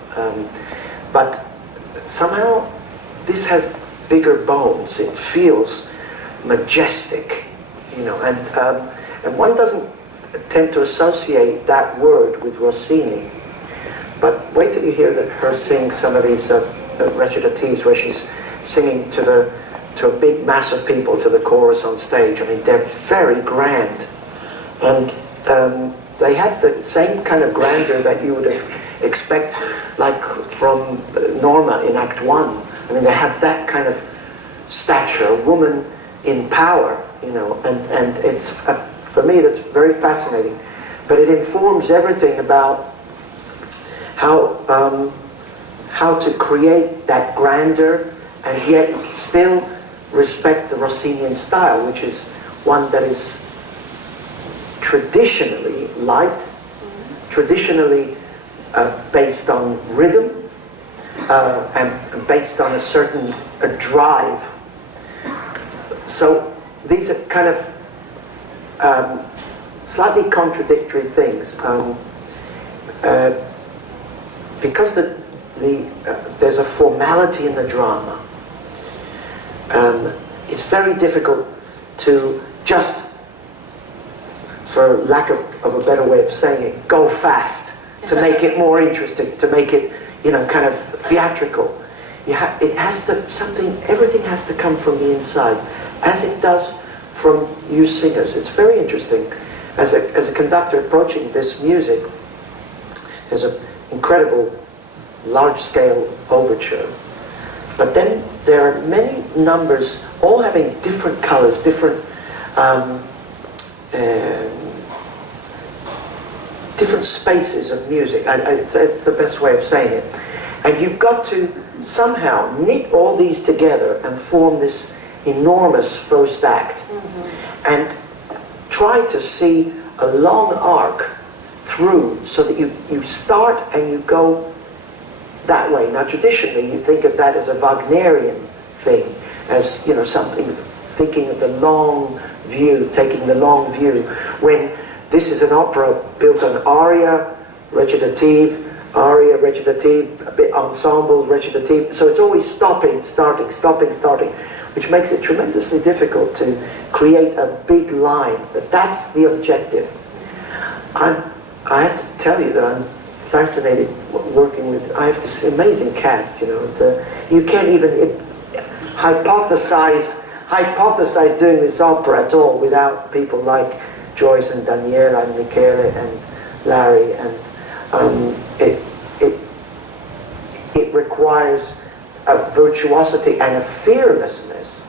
But somehow this has bigger bones. It feels majestic, you know, and one doesn't tend to associate that word with Rossini. But wait till you hear her sing some of these recitatives where she's singing to a big mass of people, to the chorus on stage. I mean, they're very grand, and they have the same kind of grandeur that you would expect, like from Norma in Act 1. I mean, they have that kind of stature, a woman in power, you know, and it's, for me, that's very fascinating. But it informs everything about how to create that grandeur and yet still respect the Rossinian style, which is one that is traditionally light, traditionally based on rhythm, and based on a certain drive. So these are kind of slightly contradictory things. Because there's a formality in the drama, it's very difficult to just, for lack of a better way of saying it, go fast, to make it more interesting, to make it, you know, kind of theatrical. It has to, everything has to come from the inside, as it does from you singers. It's very interesting. As a conductor approaching this music, there's an incredible large-scale overture. But then there are many numbers, all having different colors, different spaces of music. It's the best way of saying it. And you've got to somehow knit all these together and form this enormous first act. Mm-hmm. And try to see a long arc through, so that you start and you go that way. Now traditionally you think of that as a Wagnerian thing, as, you know, something, thinking of the long view, taking the long view, when this is an opera built on aria, recitative, aria, recitative, a bit ensembles, recitative, so it's always stopping, starting, stopping, starting, which makes it tremendously difficult to create a big line. But that's the objective. I have to tell you that I'm fascinated working with, I have this amazing cast, you know, you can't even hypothesize doing this opera at all without people like Joyce and Daniela and Michele and Larry, and it requires a virtuosity and a fearlessness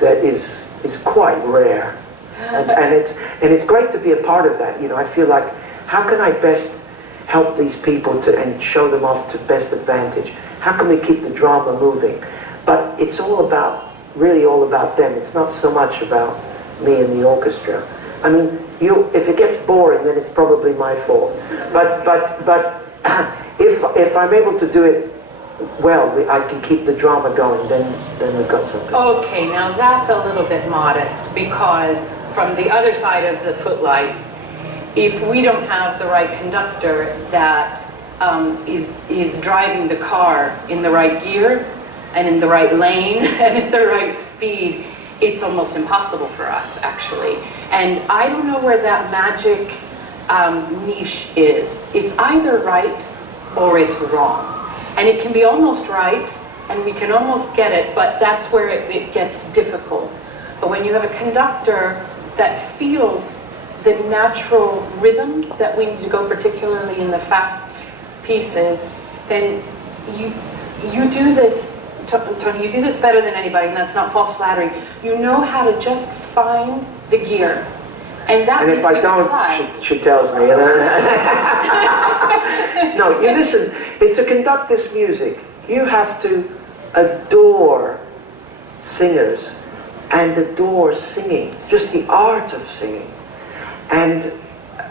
that is quite rare. And it's great to be a part of that. You know, I feel like, how can I best help these people and show them off to best advantage? How can we keep the drama moving? But it's all about really all about them. It's not so much about me and the orchestra. I mean, if it gets boring, then it's probably my fault. But if I'm able to do it well, I can keep the drama going, then we've got something. Okay, now that's a little bit modest, because from the other side of the footlights, if we don't have the right conductor that is driving the car in the right gear and in the right lane and at the right speed, it's almost impossible for us, actually. And I don't know where that magic niche is. It's either right or it's wrong. And it can be almost right, and we can almost get it, but that's where it gets difficult. But when you have a conductor that feels the natural rhythm that we need to go, particularly in the fast pieces, then you do this, Tony, you do this better than anybody, and that's not false flattery. You know how to just find the gear. And if I don't, she tells me. No, you listen, to conduct this music, you have to adore singers and adore singing, just the art of singing. And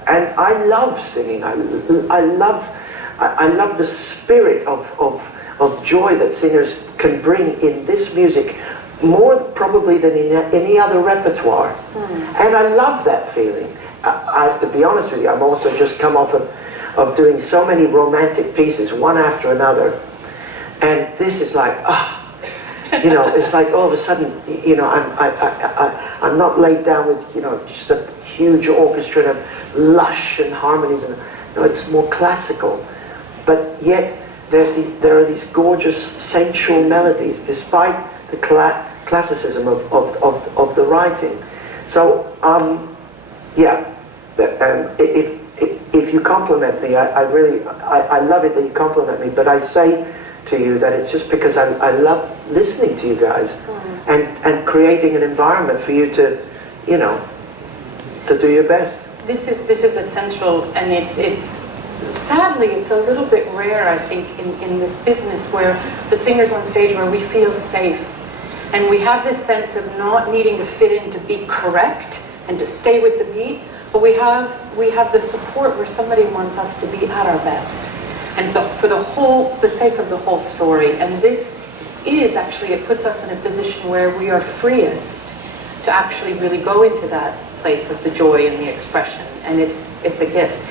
I love singing. I love the spirit of joy that singers can bring in this music, more probably than in any other repertoire. And I love that feeling. I have to be honest with you, I'm also just come off of doing so many romantic pieces, one after another. And this is like, you know, it's like all of a sudden, you know, I'm not laid down with, you know, just a huge orchestra and lush and harmonies. And, no, it's more classical. But yet, there are these gorgeous sensual melodies, despite the classicism of the writing. So, yeah, if you compliment me, I love it that you compliment me, but I say to you that it's just because I love listening to you guys and creating an environment for you to, you know, to do your best. This is essential, and it's sadly, it's a little bit rare, I think, in this business, where the singer's on stage where we feel safe. And we have this sense of not needing to fit in to be correct and to stay with the beat, but we have the support where somebody wants us to be at our best. And for the sake of the whole story. And this is actually, it puts us in a position where we are freest to actually really go into that place of the joy and the expression. And it's a gift.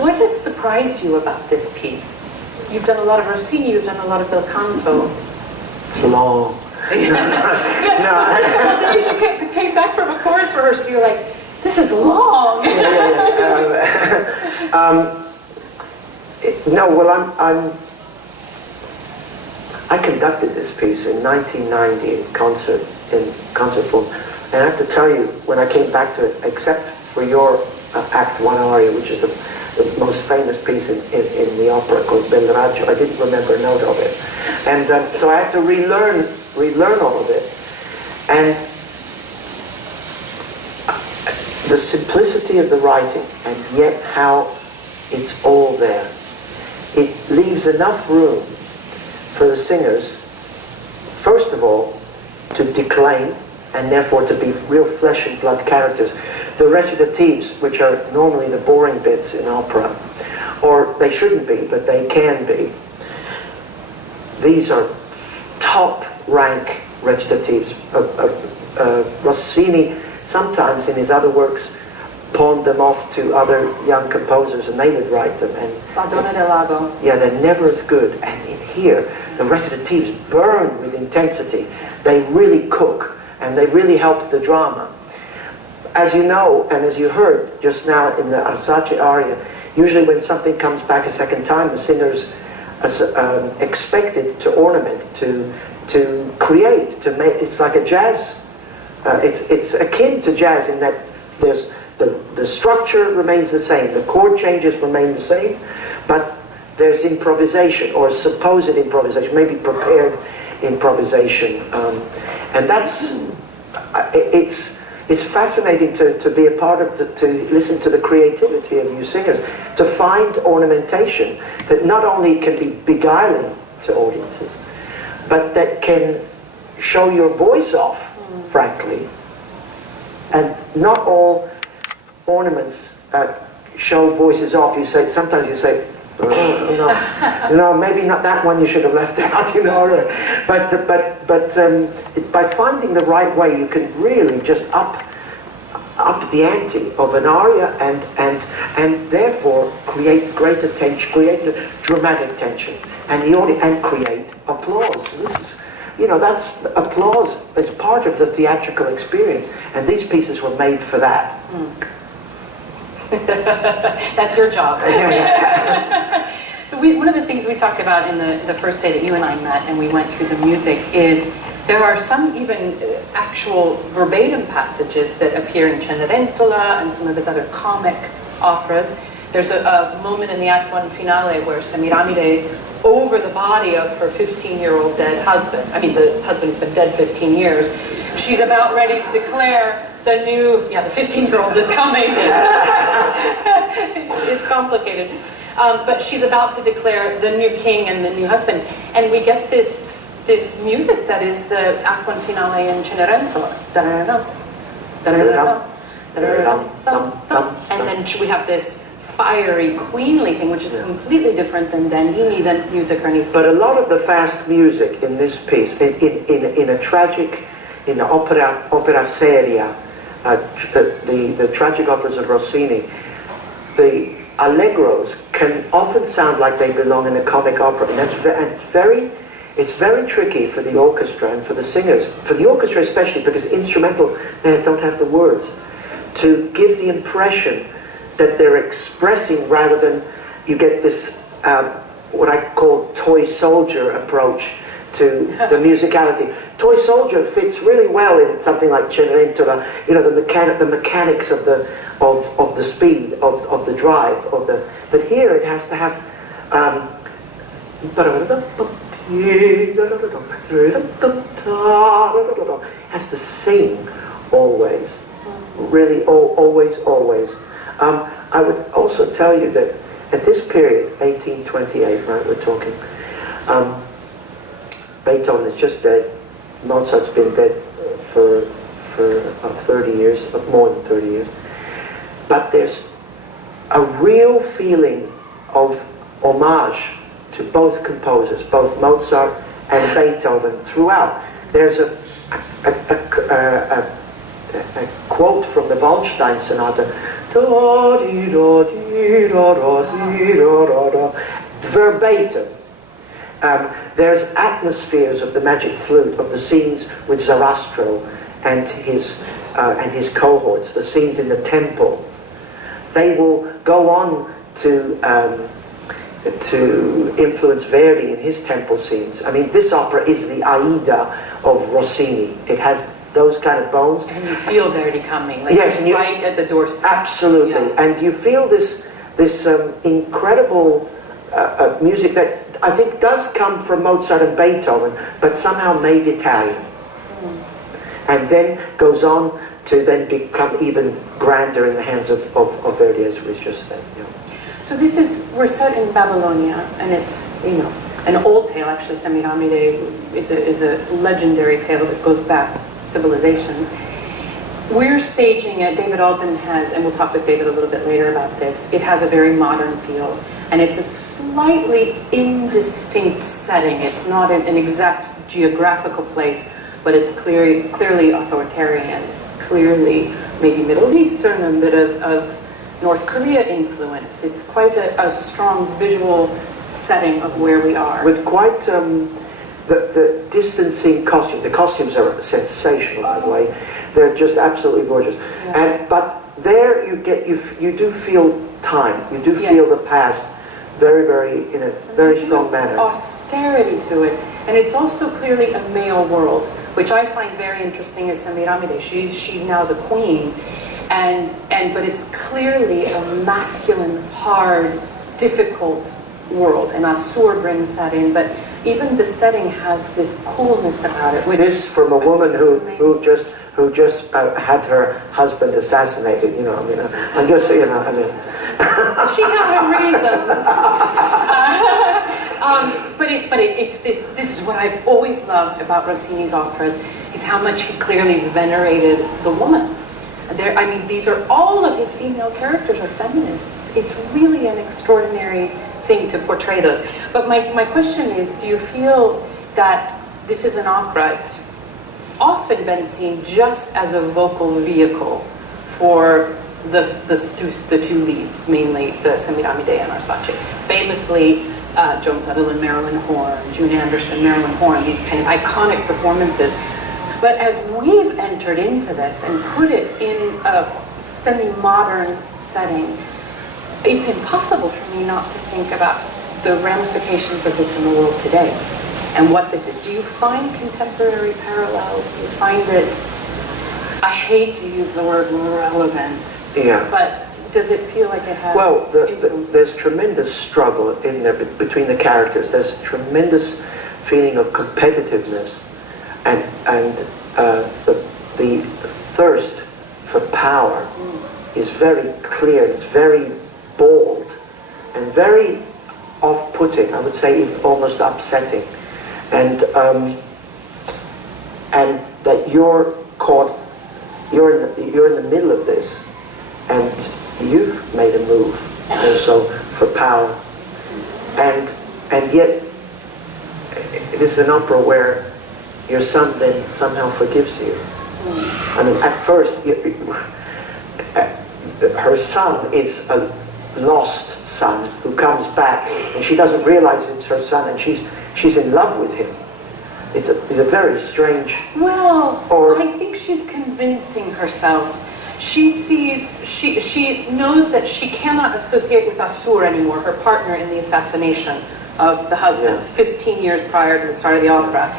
What has surprised you about this piece? You've done a lot of Rossini, you've done a lot of bel canto. It's long. No. A couple days you came back from a chorus rehearsal, you're like, this is long. No, well, I conducted this piece in 1990 in concert form, and I have to tell you, when I came back to it, except for your Act 1 aria, which is the most famous piece in the opera called Bel Raggio, I didn't remember a note of it, and so I had to relearn all of it, and the simplicity of the writing, and yet how it's all there. It leaves enough room for the singers, first of all, to declaim, and therefore to be real flesh and blood characters. The recitatives, which are normally the boring bits in opera, or they shouldn't be, but they can be, these are top rank recitatives. Rossini, sometimes in his other works, pawned them off to other young composers and they would write them. And Madonna del Lago. Yeah, they're never as good. And in here, the recitatives burn with intensity. They really cook and they really help the drama. As you know, and as you heard just now in the Arsace aria, usually when something comes back a second time, the singer's expected to ornament, to create, to make. It's like a jazz. It's akin to jazz in that there's the structure remains the same, the chord changes remain the same, but there's improvisation or supposed improvisation, maybe prepared improvisation, and that's it's fascinating to be a part of, to listen to the creativity of you singers, to find ornamentation that not only can be beguiling to audiences, but that can show your voice off, frankly. And not all ornaments show voices off. You say, sometimes you say, oh, no, maybe not that one you should have left out, you know. But by finding the right way, you can really just up the ante of an aria and therefore create greater tension, create dramatic tension, and the audience, and create applause. This is, you know, that's applause as part of the theatrical experience, and these pieces were made for that. That's your job. So one of the things we talked about in the first day that you and I met and we went through the music is there are some even actual verbatim passages that appear in Cenerentola and some of his other comic operas. There's a moment in the Act 1 finale where Semiramide, over the body of her 15-year-old dead husband, I mean the husband has been dead 15 years, she's about ready to declare the new, the 15-year-old is coming. It's complicated. But she's about to declare the new king and the new husband. And we get this music that is the Act 1 finale in Cenerentola. And then we have this fiery, queenly thing, which is completely different than Dandini's music or anything. But a lot of the fast music in this piece, in a tragic, in the opera seria, the tragic operas of Rossini, the allegros can often sound like they belong in a comic opera, and it's very tricky for the orchestra and for the singers, for the orchestra especially, because instrumental don't have the words, to give the impression that they're expressing rather than you get this what I call toy soldier approach to the musicality. Toy soldier fits really well in something like Cenerentola, you know, the mechanics of the speed of the drive of the. But here it has to have. Has to sing always, really, always. I would also tell you that at this period, 1828, right, we're talking. Beethoven is just dead. Mozart's been dead for 30 years, more than 30 years. But there's a real feeling of homage to both composers, both Mozart and Beethoven throughout. There's a quote from the Waldstein Sonata, verbatim. There's atmospheres of the magic flute, of the scenes with Zarastro and his cohorts, the scenes in the temple. They will go on to influence Verdi in his temple scenes. I mean, this opera is the Aida of Rossini. It has those kind of bones. And you feel Verdi coming, like yes, right at the doorstep. Absolutely, Yeah. and you feel this incredible music that I think does come from Mozart and Beethoven, but somehow made Italian. And then goes on to then become even grander in the hands of Verdi, as was just said. You know. So we're set in Babylonia, and it's, you know, an old tale. Actually, Semiramide is a legendary tale that goes back civilizations. We're staging it. David Alden has, and we'll talk with David a little bit later about this, it has a very modern feel, and it's a slightly indistinct setting. It's not an exact geographical place, but it's clearly authoritarian. It's clearly maybe Middle Eastern, a bit of North Korea influence. It's quite a strong visual setting of where we are. With quite the distancing costumes. The costumes are sensational, by the way. They're just absolutely gorgeous. Yeah. But there you do feel time. You do feel Yes. the past in a very strong manner. Austerity to it, and it's also clearly a male world, which I find very interesting as Semiramide. She's now the queen, but it's clearly a masculine, hard, difficult world, and Assur brings that in. But even the setting has this coolness about it. This from a woman who just had her husband assassinated. You know, I mean, I'm just, you know, I mean. She had her reasons. But but it's this is what I've always loved about Rossini's operas, is how much he clearly venerated the woman. I mean, these are all of his female characters are feminists. It's really an extraordinary thing to portray those. But my question is, do you feel that this is an opera? It's often been seen just as a vocal vehicle for the two leads, mainly the Semiramide and Arsace. Famously, Joan Sutherland, Marilyn Horne, June Anderson, Marilyn Horne, these kind of iconic performances. But as we've entered into this and put it in a semi-modern setting, it's impossible for me not to think about the ramifications of this in the world today and what this is. Do you find contemporary parallels? Do you find it, I hate to use the word relevant, Yeah. but does it feel like it has Well, influence? there's tremendous struggle in there between the characters. There's tremendous feeling of competitiveness, and the thirst for power is very clear. It's very bold and very off-putting. I would say even almost upsetting, and that you're caught. You're in the middle of this, and you've made a move also for power, and yet this is an opera where your son then somehow forgives you. I mean, at first, her son is a lost son who comes back, and she doesn't realize it's her son, and she's in love with him. It's a very strange. Well, Or- I think she's convincing herself. She knows that she cannot associate with Assur anymore, her partner in the assassination of the husband, Yeah. 15 years prior to the start of the opera.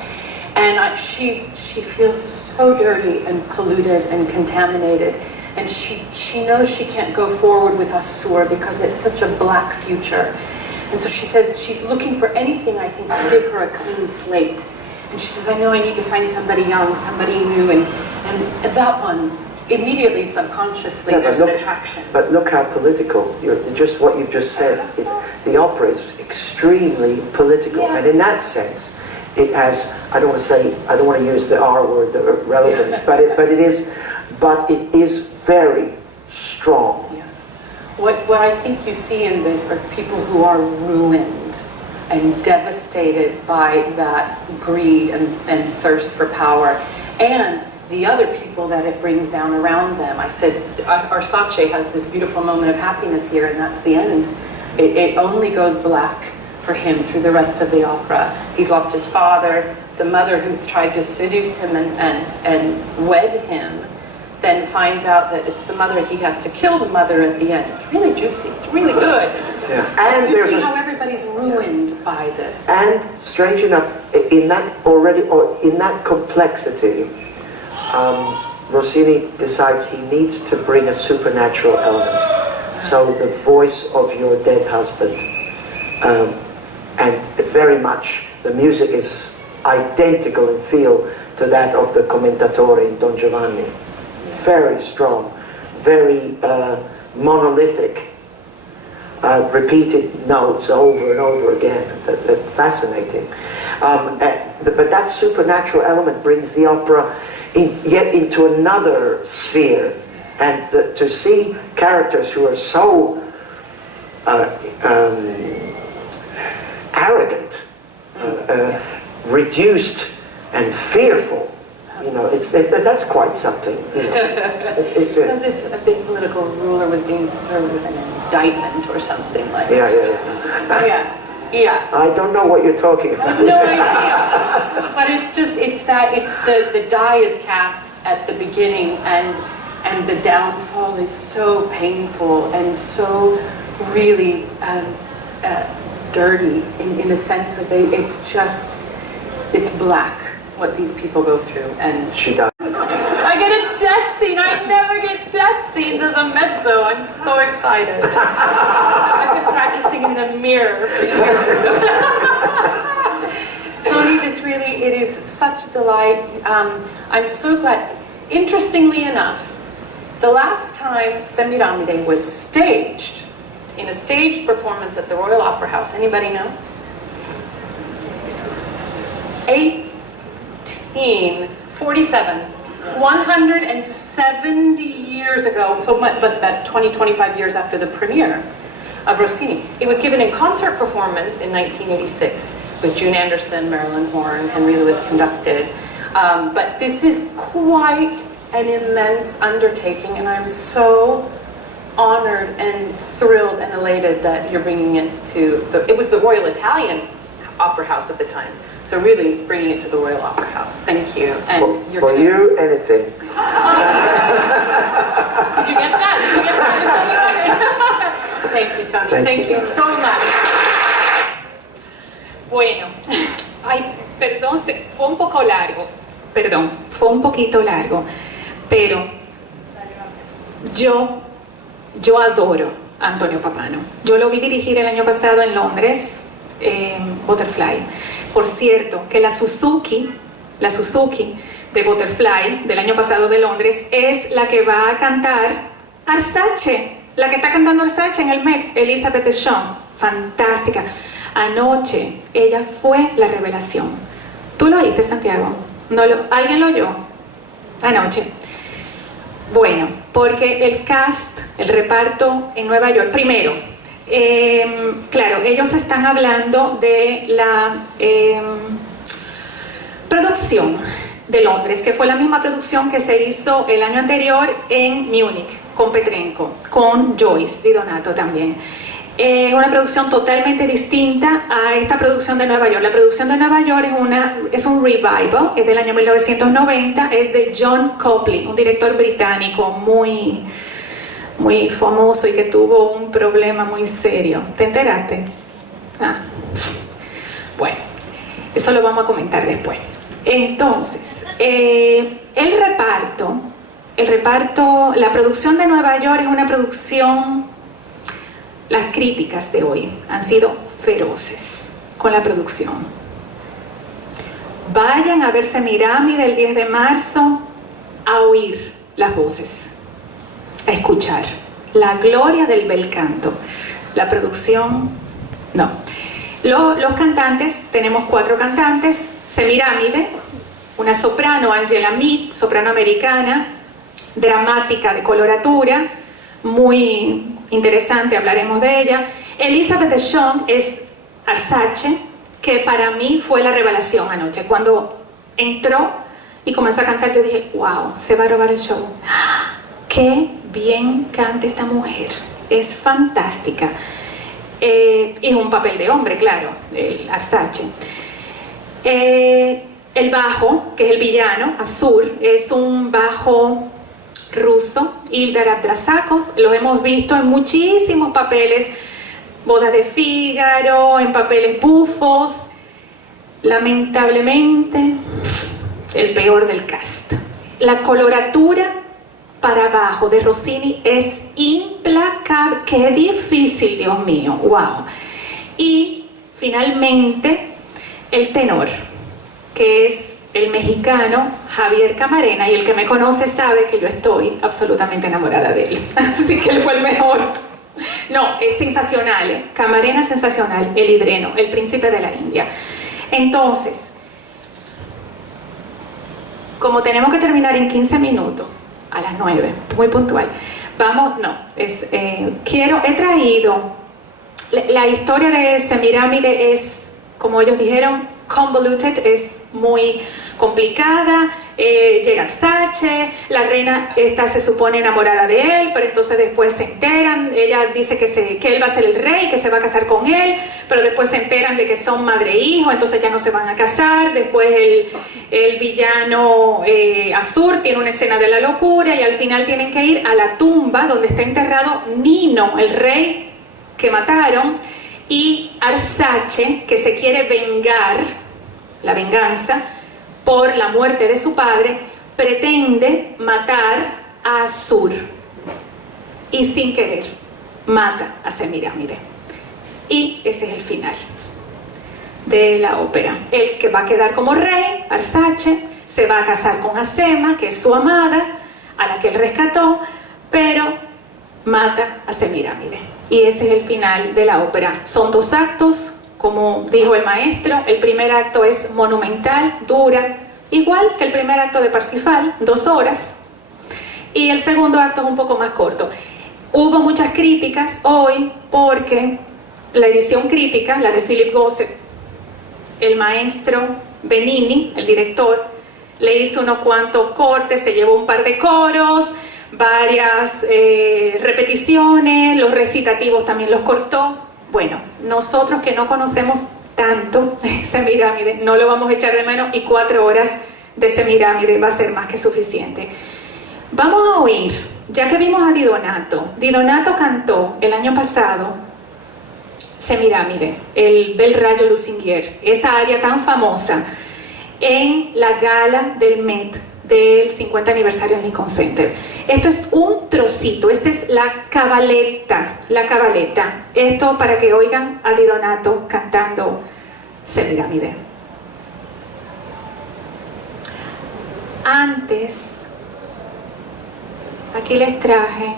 And she feels so dirty and polluted and contaminated. And she knows she can't go forward with Assur because it's such a black future. And so she says she's looking for anything, I think, to give her a clean slate. And she says, I know I need to find somebody young, somebody new, and that one, immediately, subconsciously, Yeah, but there's an look- attraction. But look how political. Just what you've just said is the opera is extremely political, Yeah. and in that sense, it has. I don't want to use the R word, the relevance, but it is very strong. Yeah. What I think you see in this are people who are ruined and devastated by that greed and thirst for power, and the other people that it brings down around them. I said, Arsace has this beautiful moment of happiness here, and that's the end. It only goes black for him through the rest of the opera. He's lost his father, the mother who's tried to seduce him and wed him, then finds out that it's the mother, he has to kill the mother at the end. It's really juicy, it's really good. Yeah. And You there's see how everybody's ruined by this. and strange enough, in that complexity, Rossini decides he needs to bring a supernatural element. So the voice of your dead husband, and very much the music is identical in feel to that of the Commentatore in Don Giovanni. Very strong, very monolithic, repeated notes over and over again. That's fascinating. But that supernatural element brings the opera yet into another sphere, and to see characters who are so arrogant, reduced, and fearful. That's quite something. It's as if a big political ruler was being served with an indictment or something like that. Yeah. Yeah. I don't know what you're talking about. No idea. But it's the die is cast at the beginning, and the downfall is so painful and so really dirty in the sense of it's black what these people go through. And She does. I get a death scene. I never get death scenes as a mezzo. I'm so excited. I've been practicing in the mirror for years. Tony, it is such a delight. I'm so glad. Interestingly enough, the last time Semiramide was staged, in a staged performance at the Royal Opera House, anybody know? 1847, 170 years ago, was about 20, 25 years after the premiere of Rossini. It was given in concert performance in 1986 with June Anderson, Marilyn Horne, Henry Lewis conducted. But this is quite an immense undertaking, and I'm so honored and thrilled and elated that you're bringing it to it was the Royal Italian Opera House at the time. So really bringing it to the Royal Opera House. Thank you. And For you, anything. Did you get that? Did you get that? Thank you, Tony. Thank you so much. Bueno, ay, perdón, fue un poco largo. Perdón, fue un poquito largo, pero yo adoro a Antonio Papano. Yo lo vi dirigir el año pasado en Londres, Butterfly. Por cierto, que la Suzuki de Butterfly del año pasado de Londres es la que va a cantar Arsace, la que está cantando Arsace en el Met, Elizabeth Deschamps. Fantástica. Anoche ella fue la revelación. ¿Tú lo oíste, Santiago? ¿Alguien lo oyó? Anoche. Bueno, porque el cast, el reparto en Nueva York, primero, claro, ellos están hablando de la producción de Londres, que fue la misma producción que se hizo el año anterior en Múnich, con Petrenko, con Joyce Di Donato también. Una producción totalmente distinta a esta producción de Nueva York. La producción de Nueva York es un revival, es del año 1990, es de John Copley, un director británico muy famoso y que tuvo un problema muy serio. ¿Te enteraste? Bueno, eso lo vamos a comentar después. Entonces, el reparto, la producción de Nueva York es una producción. Las críticas de hoy han sido feroces con la producción. Vayan a ver Semiramis del 10 de marzo a oír las voces, a escuchar la gloria del bel canto. La producción, no. Los cantantes, tenemos 4 cantantes. Semiramide, una soprano, Angela Mead, soprano americana, dramática de coloratura, muy interesante, hablaremos de ella. Elizabeth Deschamps es Arsace, que para mí fue la revelación anoche. Cuando entró y comenzó a cantar, yo dije, wow, se va a robar el show. ¡Qué bien canta esta mujer! Es fantástica. Es un papel de hombre, claro, el Arsace. El bajo, que es el villano, Azur, es un bajo ruso, Ildar Abdrasakov. Lo hemos visto en muchísimos papeles, Bodas de Fígaro, en papeles bufos. Lamentablemente, el peor del cast. La coloratura para abajo de Rossini es implacable. ¡Qué difícil, Dios mío! ¡Wow! Y finalmente, el tenor, que es el mexicano Javier Camarena, y el que me conoce sabe que yo estoy absolutamente enamorada de él. Así que él fue el mejor. No, es sensacional. Camarena es sensacional. El hidreno, el príncipe de la India. Entonces, como tenemos que terminar en 15 minutos, a las 9, muy puntual, he traído, la historia de Semiramide es, como ellos dijeron, convoluted, es muy complicada. Llega Arsace, la reina está, se supone, enamorada de él, pero entonces después se enteran, ella dice que él va a ser el rey, que se va a casar con él, pero después se enteran de que son madre e hijo, entonces ya no se van a casar. Después el villano Azur tiene una escena de la locura y al final tienen que ir a la tumba donde está enterrado Nino, el rey que mataron, y Arsace, que se quiere vengar, la venganza por la muerte de su padre, pretende matar a Azur y sin querer mata a Semiramide. Y ese es el final de la ópera. El que va a quedar como rey, Arsace, se va a casar con Acema, que es su amada, a la que él rescató, pero mata a Semiramide. Y ese es el final de la ópera. Son 2 actos como dijo el maestro, el primer acto es monumental, dura, igual que el primer acto de Parsifal, 2 horas, y el segundo acto es un poco más corto. Hubo muchas críticas hoy porque la edición crítica, la de Philip Gossett, el maestro Benini, el director, le hizo unos cuantos cortes, se llevó un par de coros, varias repeticiones, los recitativos también los cortó. Bueno, nosotros que no conocemos tanto Semiramide, no lo vamos a echar de menos, y 4 horas de Semiramide va a ser más que suficiente. Vamos a oír, ya que vimos a Di Donato. Di Donato cantó el año pasado Semiramide, el Bel Raggio Lusinghier, esa aria tan famosa en la gala del Met del 50 aniversario del Lincoln Center. Esto es un trocito, esta es la cabaletta, esto para que oigan a Di Donato cantando Semiramide. Antes, aquí les traje,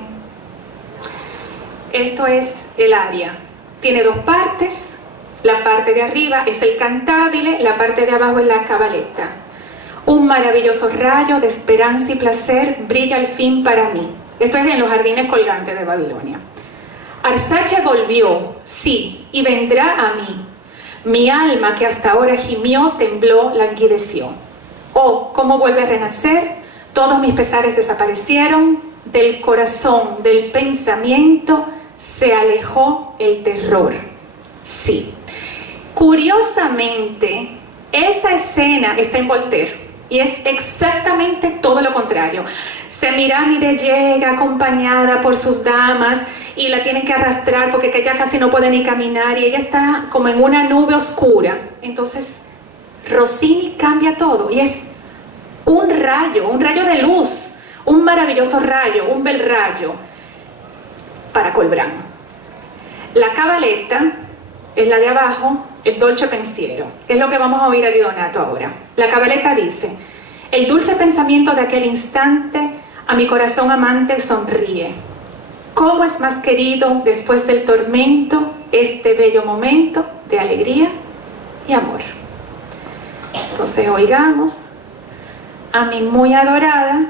esto es el aria, tiene 2 partes, la parte de arriba es el cantabile, la parte de abajo es la cabaletta. Un maravilloso rayo de esperanza y placer brilla al fin para mí. Esto es en los jardines colgantes de Babilonia. Arsace volvió, sí, y vendrá a mí. Mi alma que hasta ahora gimió, tembló, languideció. Oh, cómo vuelve a renacer, todos mis pesares desaparecieron, del corazón, del pensamiento, se alejó el terror. Sí. Curiosamente, esa escena está en Voltaire. Y es exactamente todo lo contrario. Semiramide llega acompañada por sus damas y la tienen que arrastrar porque ella casi no puede ni caminar y ella está como en una nube oscura. Entonces Rossini cambia todo y es un rayo de luz, un maravilloso rayo, un bel raggio para Colbrán. La cabaletta es la de abajo, el dolce pensiero, que es lo que vamos a oír a Di Donato ahora. La cabaletta dice: el dulce pensamiento de aquel instante a mi corazón amante sonríe. ¿Cómo es más querido después del tormento este bello momento de alegría y amor? Entonces oigamos a mi muy adorada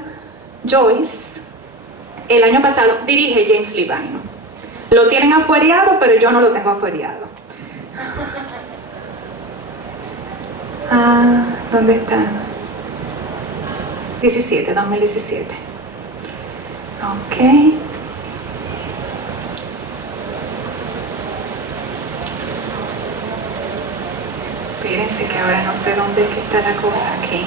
Joyce. El año pasado dirige James Levine. Lo tienen afuereado, pero yo no lo tengo afuereado. ¿Dónde está? 2017. Ok. Espérense que ahora no sé dónde es que está la cosa aquí.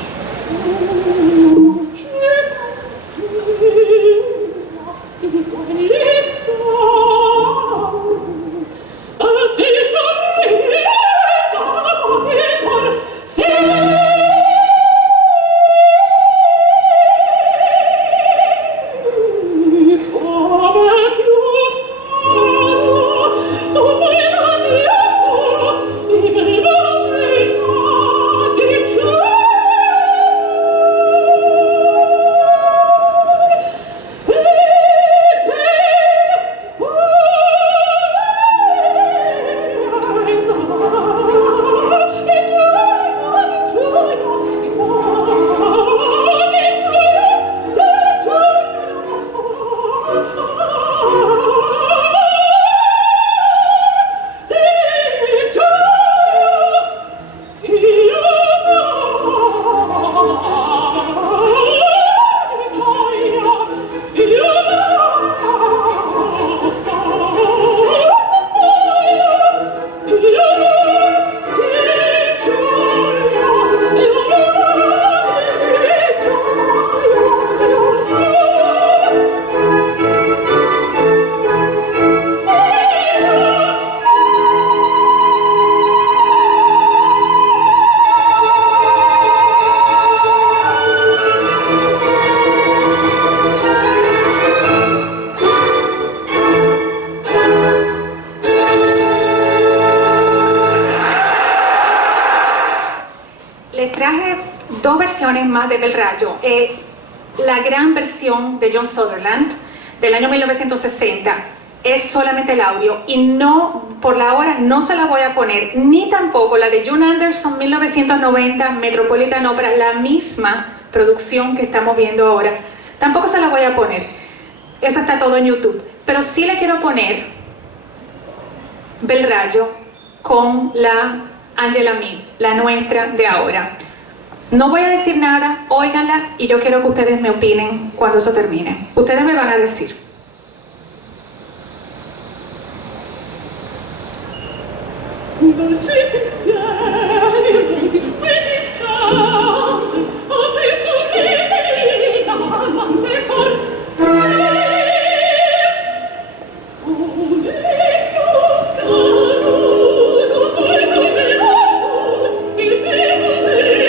Más de Bel Raggio, la gran versión de John Sutherland del año 1960, es solamente el audio y no, por la hora no se la voy a poner, ni tampoco la de June Anderson 1990 Metropolitan Opera, la misma producción que estamos viendo ahora, tampoco se la voy a poner. Eso está todo en YouTube, pero sí le quiero poner Bel Rayo con la Angela Mee, la nuestra de ahora. No voy a decir nada, óiganla y yo quiero que ustedes me opinen cuando eso termine. Ustedes me van a decir. Dolci pensieri, quelli stanno, o te sorridi, amante cor te. Un ecco caduto, poi troverò il vero veto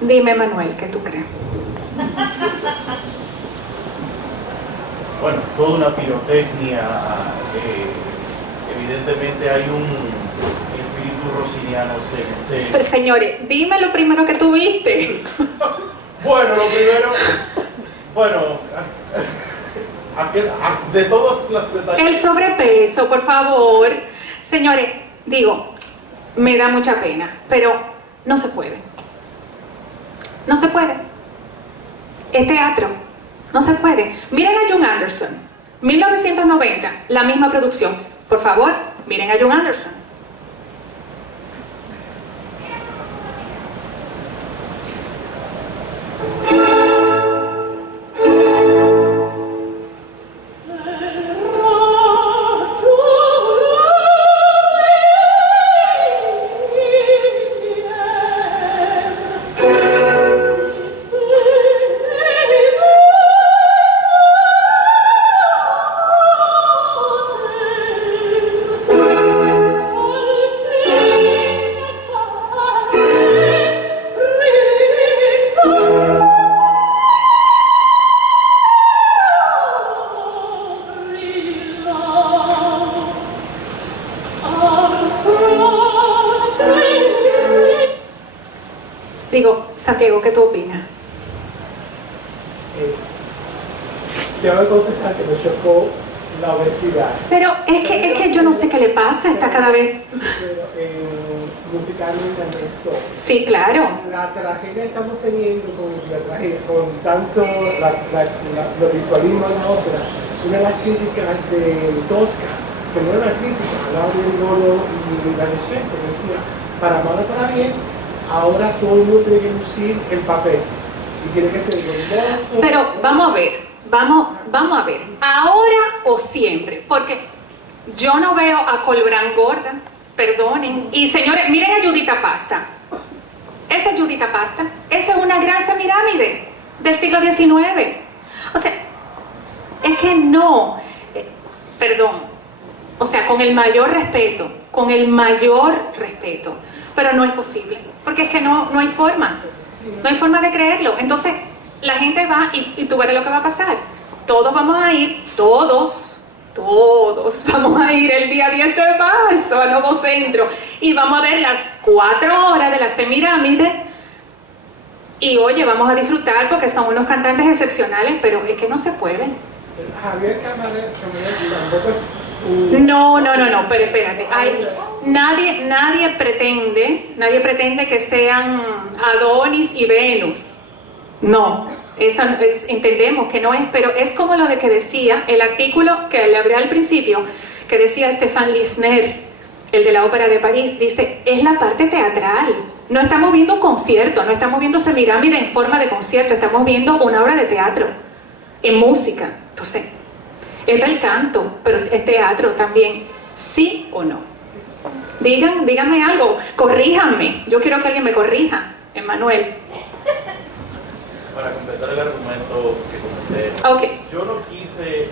Dime, Manuel, ¿qué tú crees? Bueno, toda una pirotecnia, evidentemente hay un espíritu rossiniano. Pues, señores, dime lo primero que tú viste. Bueno, lo primero, bueno, de todos los detalles. El sobrepeso, por favor. Señores, digo, me da mucha pena, pero no se puede. No se puede. Es teatro. No se puede. Miren a June Anderson. 1990, la misma producción. Por favor, miren a June Anderson. Digo, Santiago, ¿qué tú opinas? Tengo que confesar que me chocó la obesidad. Pero es que yo no sé qué le pasa, está cada vez... Pero musicalmente me gustó. Sí, claro. La tragedia que estamos teniendo con la tragedia, con tanto lo visualismo en la ópera, una de las críticas de Tosca, que no era una crítica, hablaba de Golo y la docente, que decía, para mal o para bien, ahora todo el mundo tiene que lucir el papel y tiene que ser bondoso. Pero vamos a ver, vamos a ver, ahora o siempre, porque yo no veo a Colbrán gorda, perdonen, y señores, miren a Judita Pasta, esa es Judita Pasta, esa es una gran semirámide del siglo XIX, o sea, es que no, perdón, o sea, con el mayor respeto, pero no es posible, porque es que no hay forma de creerlo. Entonces la gente va y tú verás lo que va a pasar. Todos vamos a ir el día 10 de marzo al Nuevo Centro y vamos a ver las 4 horas de la Semirámide y oye, vamos a disfrutar porque son unos cantantes excepcionales, pero es que no se puede. Javier Camarero tampoco es un... No, pero espérate. Nadie pretende que sean Adonis y Venus. No. Entendemos que no es, pero es como lo de que decía el artículo que le hablé al principio, que decía Stéphane Lisner, el de la Ópera de París, dice, es la parte teatral. No estamos viendo un concierto, no estamos viendo Semirámide en forma de concierto, estamos viendo una obra de teatro, en música. Entonces, es bel canto, pero es teatro también. ¿Sí o no? Díganme algo, corríjanme. Yo quiero que alguien me corrija, Emmanuel. Para completar el argumento que comenté, Ok. yo no quise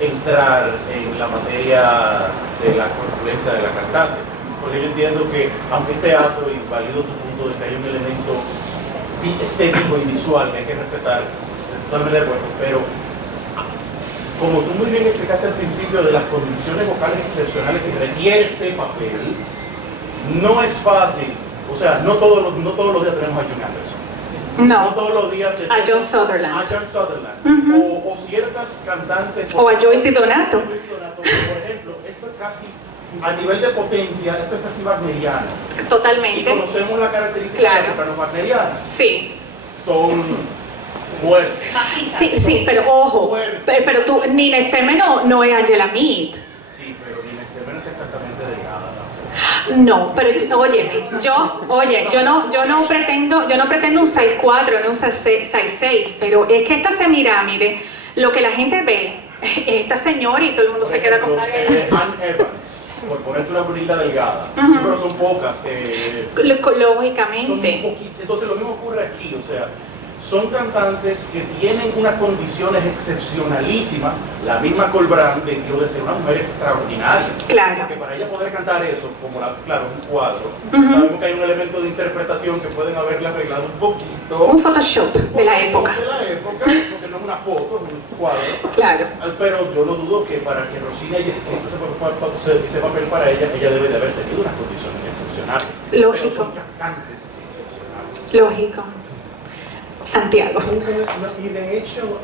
entrar en la materia de la corpulencia de la cantante, porque yo entiendo que, aunque es teatro, y valido tu punto de que hay un elemento estético y visual que hay que respetar, totalmente de acuerdo, pero como tú muy bien explicaste al principio de las condiciones vocales excepcionales que requiere este papel, no es fácil. O sea, no todos los días tenemos a John Anderson. No. No todos los días tenemos A John Sutherland. A John Sutherland. O ciertas cantantes. O a Joyce Di Donato. Por ejemplo, esto es casi, a nivel de potencia, esto es casi wagneriano. Y Totalmente. conocemos la característica Claro. de las sopranos wagnerianas. Sí. Son fuertes. Sí, pero ojo. Pero tú, Nina Stemme no es Angela Mead. Sí, pero Nina Stemme es exactamente delgada. No, pero óyeme, yo no pretendo un 6'4", no un 6'6", pero es que esta Semirámide, lo que la gente ve, esta señora y todo el mundo Por se queda con ejemplo, Anne Evans, por ponerte una brunita delgada, pero son pocas. lógicamente. Entonces lo mismo ocurre aquí, o sea, son cantantes que tienen unas condiciones excepcionalísimas. La misma Colbrand debió de ser una mujer extraordinaria. Claro. Porque para ella poder cantar eso, como claro, un cuadro, sabemos que hay un elemento de interpretación que pueden haberle arreglado un poquito. Un Photoshop de la época. De la época, porque no es una foto, es un cuadro. Claro. Pero yo no dudo que para que Rossini haya escrito ese papel para ella, ella debe de haber tenido unas condiciones excepcionales. Lógico. Pero son cantantes excepcionales. Lógico. Santiago. Y de hecho,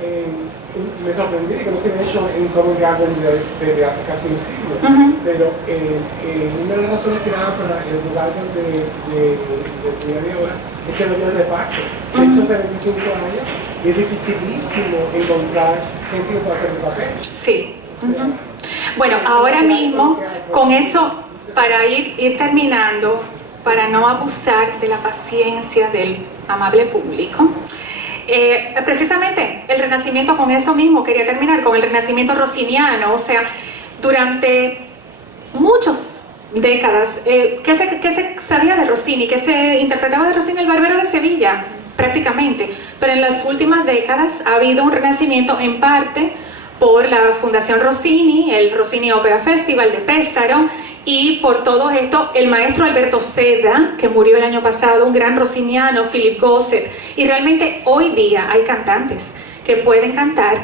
me sorprendí que no se ha hecho en Covent Garden desde hace casi un siglo, pero una de las razones que daban para el lugar de cine de ahora es que no tiene reparto. Se hizo hace 25 años y es dificilísimo encontrar gente que pueda hacer el papel. Sí. Bueno, ahora mismo, con eso, para ir terminando, para no abusar de la paciencia del amable público, precisamente el Renacimiento, con eso mismo quería terminar, con el Renacimiento rossiniano. O sea, durante muchas décadas, ¿qué se sabía de Rossini? ¿Qué se interpretaba de Rossini? El Barbero de Sevilla, prácticamente. Pero en las últimas décadas ha habido un renacimiento, en parte por la Fundación Rossini, el Rossini Opera Festival de Pesaro, y por todo esto el maestro Alberto Seda, que murió el año pasado, un gran rossiniano, Philip Gosset. Y realmente hoy día hay cantantes que pueden cantar,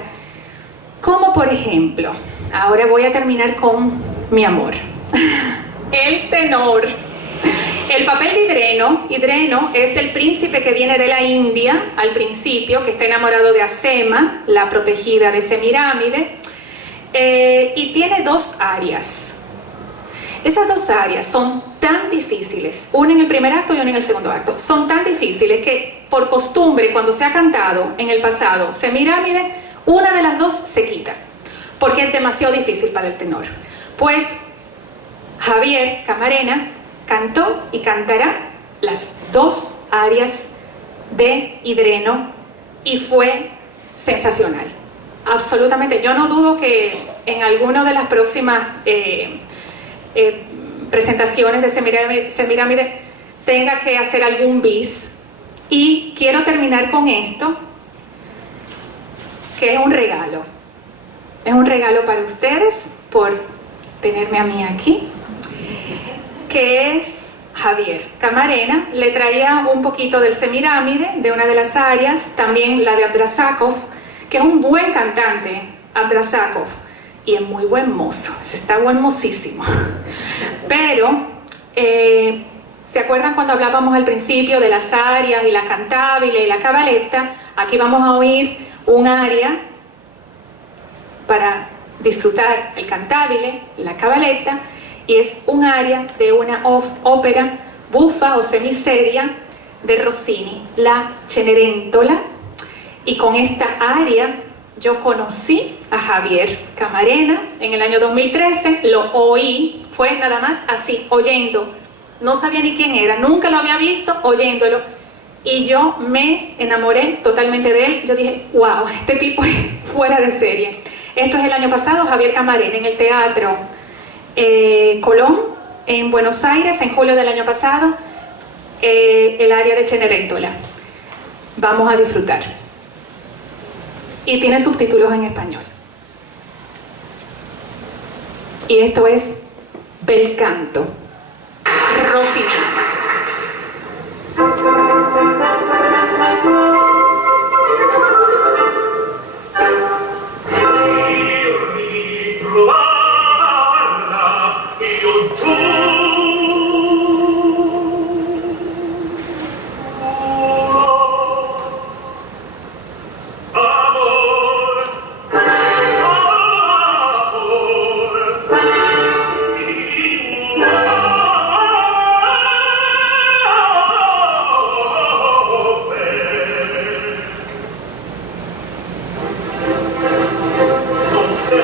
como por ejemplo, ahora voy a terminar con mi amor, el tenor. El papel de Idreno es el príncipe que viene de la India al principio, que está enamorado de Acema, la protegida de Semirámide, y tiene dos arias. Esas dos áreas son tan difíciles, una en el primer acto y una en el segundo acto, son tan difíciles que por costumbre, cuando se ha cantado en el pasado Semirámide, una de las dos se quita, porque es demasiado difícil para el tenor. Pues Javier Camarena cantó y cantará las dos áreas de Idreno y fue sensacional, absolutamente. Yo no dudo que en alguna de las próximas presentaciones de Semirámide tenga que hacer algún bis. Y quiero terminar con esto, que es un regalo. Es un regalo para ustedes por tenerme a mí aquí, que es Javier Camarena. Le traía un poquito del Semirámide, de una de las áreas, también la de Abdrasakov, que es un buen cantante, Abdrasakov, y es muy buen mozo, está buen mocísimo. Pero, ¿se acuerdan cuando hablábamos al principio de las arias y la cantabile y la cabaletta? Aquí vamos a oír un aria para disfrutar el cantabile, la cabaletta, y es un aria de una ópera bufa o semiseria de Rossini, la Cenerentola, y con esta aria yo conocí a Javier Camarena en el año 2013, lo oí, fue nada más así, oyendo, no sabía ni quién era, nunca lo había visto, oyéndolo, y yo me enamoré totalmente de él. Yo dije, wow, este tipo es fuera de serie. Esto es el año pasado, Javier Camarena en el Teatro Colón, en Buenos Aires, en julio del año pasado, el área de Cenerentola. Vamos a disfrutar. Y tiene subtítulos en español. Y esto es Bel Canto, Rossini. Se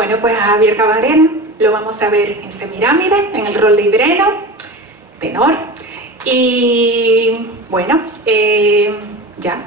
Bueno, pues a Javier Camarena lo vamos a ver en Semirámide, en el rol de Ibreno, tenor. Y bueno, ya.